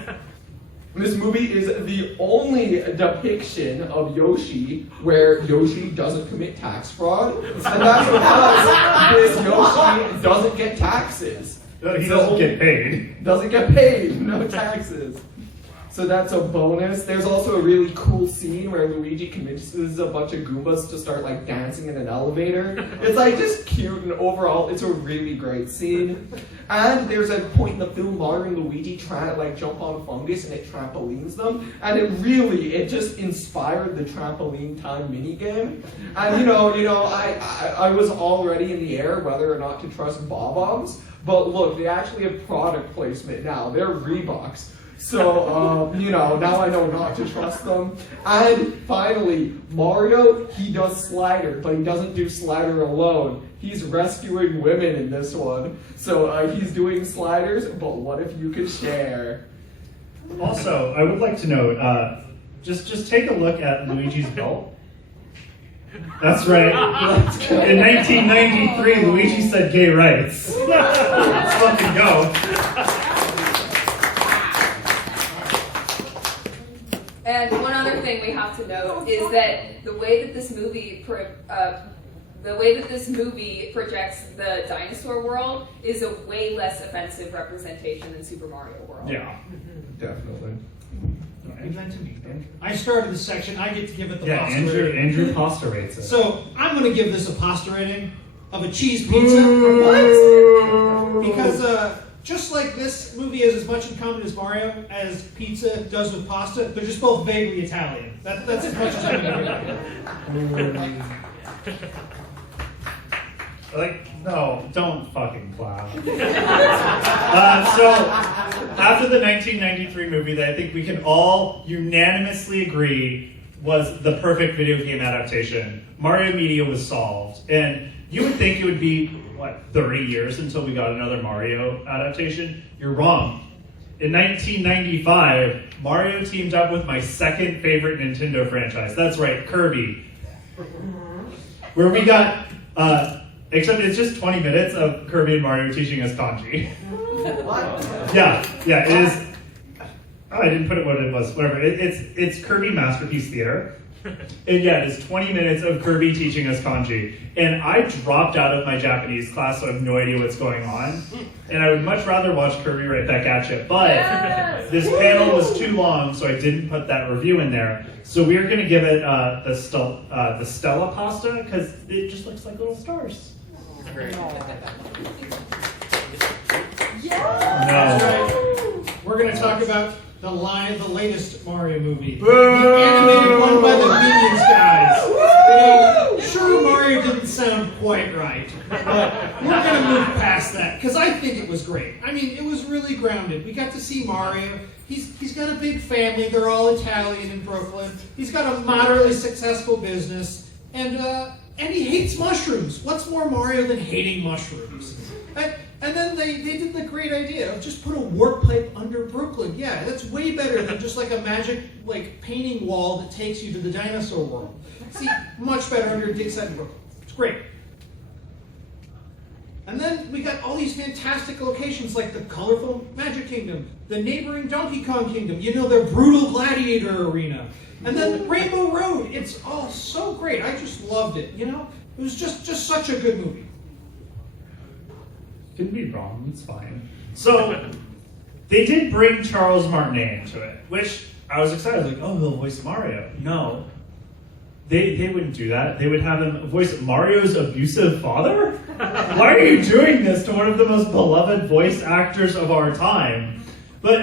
This movie is the only depiction of Yoshi where Yoshi doesn't commit tax fraud, and that's because this Yoshi doesn't get taxes. He doesn't get paid. Doesn't get paid, no taxes. So that's a bonus. There's also a really cool scene where Luigi convinces a bunch of Goombas to start like dancing in an elevator. It's like just cute, and overall it's a really great scene. And there's a point in the film Mario and Luigi try to like jump on fungus and it trampolines them. And it just inspired the trampoline time minigame. And you know, I was already in the air whether or not to trust Bob-Ombs. But look, they actually have product placement now. They're Reeboks. So, now I know not to trust them. And finally, Mario, he does Slider, but he doesn't do Slider alone. He's rescuing women in this one. So he's doing sliders, but what if you could share? Also, I would like to note, just take a look at Luigi's belt. That's right. In 1993, Luigi said gay rights. Let's fucking go. And one other thing we have to note is that the way that this movie projects the dinosaur world is a way less offensive representation than Super Mario World. Yeah, Definitely. Leave that to me. I started this section. I get to give it the yeah. pasta rating. Andrew pasta rates it. So I'm going to give this a pasta rating of a cheese pizza. What? Because just like this movie has as much in common as Mario as pizza does with pasta, they're just both vaguely Italian. That's as much as I'm going to give it. Like, no, don't fucking clap. So, after the 1993 movie that I think we can all unanimously agree was the perfect video game adaptation, Mario Media was solved. And you would think it would be, 30 years until we got another Mario adaptation? You're wrong. In 1995, Mario teamed up with my second favorite Nintendo franchise. That's right, Kirby. Where we got... except it's just 20 minutes of Kirby and Mario teaching us kanji. What? Yeah, it is. Oh, I didn't put it what it was. Whatever. It's Kirby Masterpiece Theater. And yeah, it is 20 minutes of Kirby teaching us kanji. And I dropped out of my Japanese class, so I have no idea what's going on. And I would much rather watch Kirby right back at you. But Yes! this panel was too long, so I didn't put that review in there. So we're going to give it the Stella pasta, because it just looks like little stars. That's No. right. We're going to talk about the latest Mario movie. The animated one by the Minions guys. Sure, Mario didn't sound quite right, but we're going to move past that, because I think it was great. I mean, it was really grounded. We got to see Mario. He's got a big family. They're all Italian in Brooklyn. He's got a moderately successful business. And And he hates mushrooms. What's more Mario than hating mushrooms? And then they did the great idea of just put a warp pipe under Brooklyn. Yeah, that's way better than just like a magic painting wall that takes you to the dinosaur world. See, much better under Digside Brooklyn. It's great. And then we got all these fantastic locations like the colorful Magic Kingdom, the neighboring Donkey Kong Kingdom, their brutal gladiator arena. And then Rainbow Road. It's all so great. I just loved it, It was just such a good movie. Could be wrong, it's fine. So, they did bring Charles Martinet into it, which I was excited, like, oh, he'll voice Mario. No. They wouldn't do that. They would have him voice Mario's abusive father? Why are you doing this to one of the most beloved voice actors of our time? But,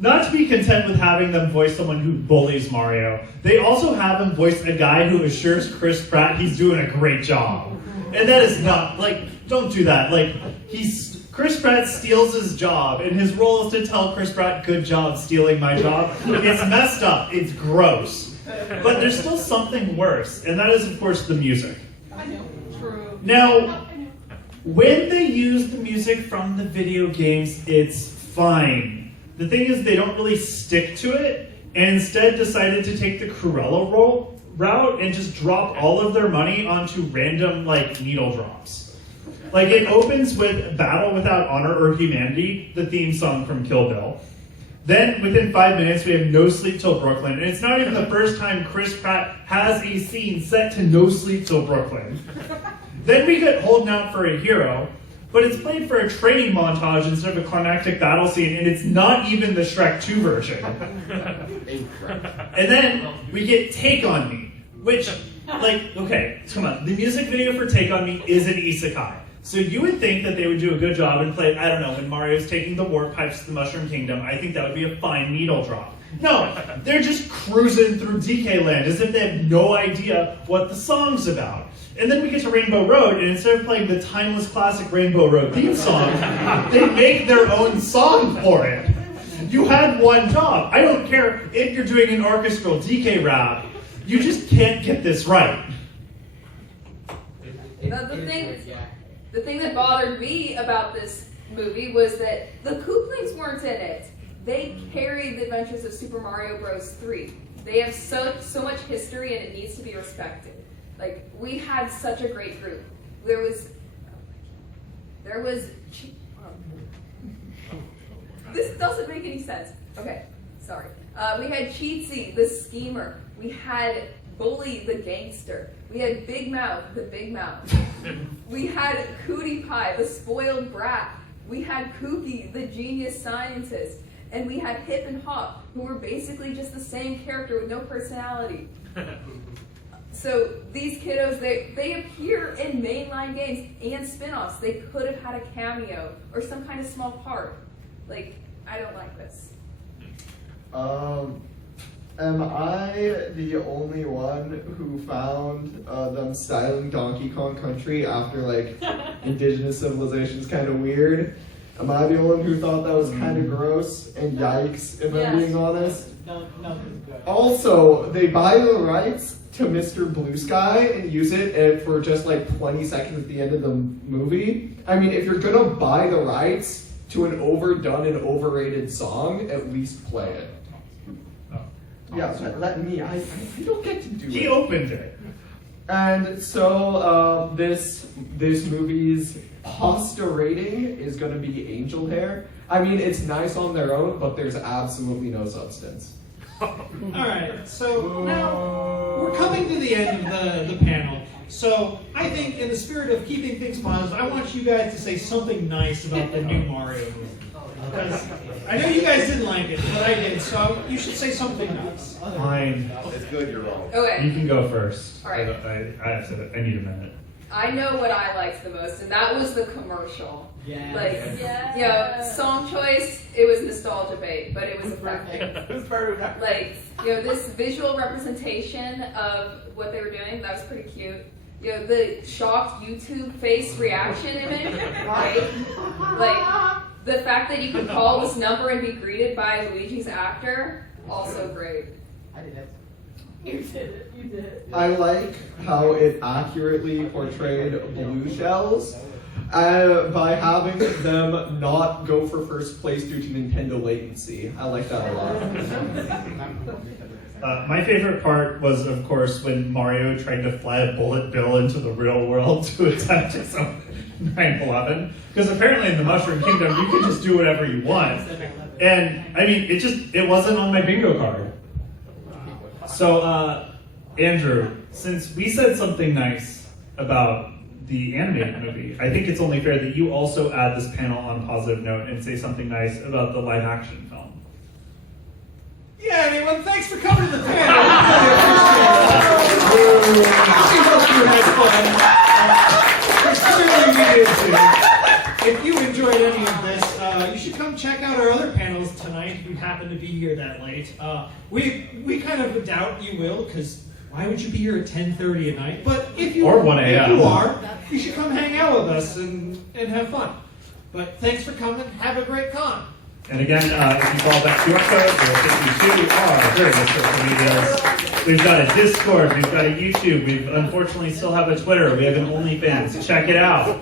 not to be content with having them voice someone who bullies Mario, they also have him voice a guy who assures Chris Pratt he's doing a great job. And that is not, don't do that. Chris Pratt steals his job, and his role is to tell Chris Pratt, good job stealing my job. It's messed up. It's gross. But there's still something worse, and that is, of course, the music. I know. True. Now, when they use the music from the video games, it's fine. The thing is, they don't really stick to it, and instead decided to take the Cruella route and just drop all of their money onto random, needle drops. It opens with Battle Without Honor or Humanity, the theme song from Kill Bill. Then, within 5 minutes, we have No Sleep Till Brooklyn. And it's not even the first time Chris Pratt has a scene set to No Sleep Till Brooklyn. Then we get Holding Out for a Hero, but it's played for a training montage instead of a climactic battle scene, and it's not even the Shrek 2 version. And then we get Take On Me, which, okay, come on. The music video for Take On Me is an isekai. So you would think that they would do a good job and play, I don't know, when Mario's taking the warp pipes to the Mushroom Kingdom, I think that would be a fine needle drop. No, they're just cruising through DK Land as if they have no idea what the song's about. And then we get to Rainbow Road, and instead of playing the timeless classic Rainbow Road theme song, they make their own song for it. You had one job. I don't care if you're doing an orchestral DK rap, you just can't get this right. The thing that bothered me about this movie was that the Kooplings weren't in it. They carried the adventures of Super Mario Bros. 3. They have so much history and it needs to be respected. We had such a great group. There was this doesn't make any sense. Okay, sorry. We had Cheatsy, the schemer. We had Bully, the gangster. We had Big Mouth, the big mouth. We had Cootie Pie, the spoiled brat. We had Kooky, the genius scientist. And we had Hip and Hop, who were basically just the same character with no personality. So these kiddos, they appear in mainline games and spin-offs. They could have had a cameo or some kind of small part. I don't like this. Am I the only one who found them styling Donkey Kong Country after indigenous civilizations kind of weird? Am I the one who thought that was kind of gross and yikes, if I'm being honest? Nothing's good. Also, they buy the rights to Mr. Blue Sky and use it for just 20 seconds at the end of the movie. If you're gonna buy the rights to an overdone and overrated song, at least play it. Yeah, let me. I don't get to do it. He opened it. And so this movie's pasta rating is going to be Angel Hair. It's nice on their own, but there's absolutely no substance. Alright, so now we're coming to the end of the panel. So I think in the spirit of keeping things positive, I want you guys to say something nice about the new Mario movie. Because I know you guys didn't like it, but I did, so you should say something nice. Fine. It's good, you're wrong. Okay. You can go first. All right. I need a minute. I know what I liked the most, and that was the commercial. Yes. Song choice, it was nostalgia bait, but it was effective. Who's perfect? This visual representation of what they were doing, that was pretty cute. The shocked YouTube face reaction image, right? The fact that you could call this number and be greeted by Luigi's actor, also great. I did it. You did it. You did it. I like how it accurately portrayed blue shells by having them not go for first place due to Nintendo latency. I like that a lot. My favorite part was, of course, when Mario tried to fly a bullet bill into the real world to attempt his own 9/11. Because apparently in the Mushroom Kingdom, you can just do whatever you want. And, I mean, it wasn't on my bingo card. So, Andrew, since we said something nice about the animated movie, I think it's only fair that you also add this panel on a positive note and say something nice about the live action film. Yeah, anyone, thanks for coming to the panel. I hope you had fun. Clearly we did too. If you enjoyed any of this, you should come check out our other panels tonight if you happen to be here that late. We kind of doubt you will, because why would you be here at 10:30 at night? But if you, Or 1 a.m. if you are, you should come hang out with us and have fun. But thanks for coming. Have a great con. And again, if you follow that QR code, it'll take you to our various social medias. We've got a Discord, we've got a YouTube, we unfortunately still have a Twitter, we have an OnlyFans. Check it out.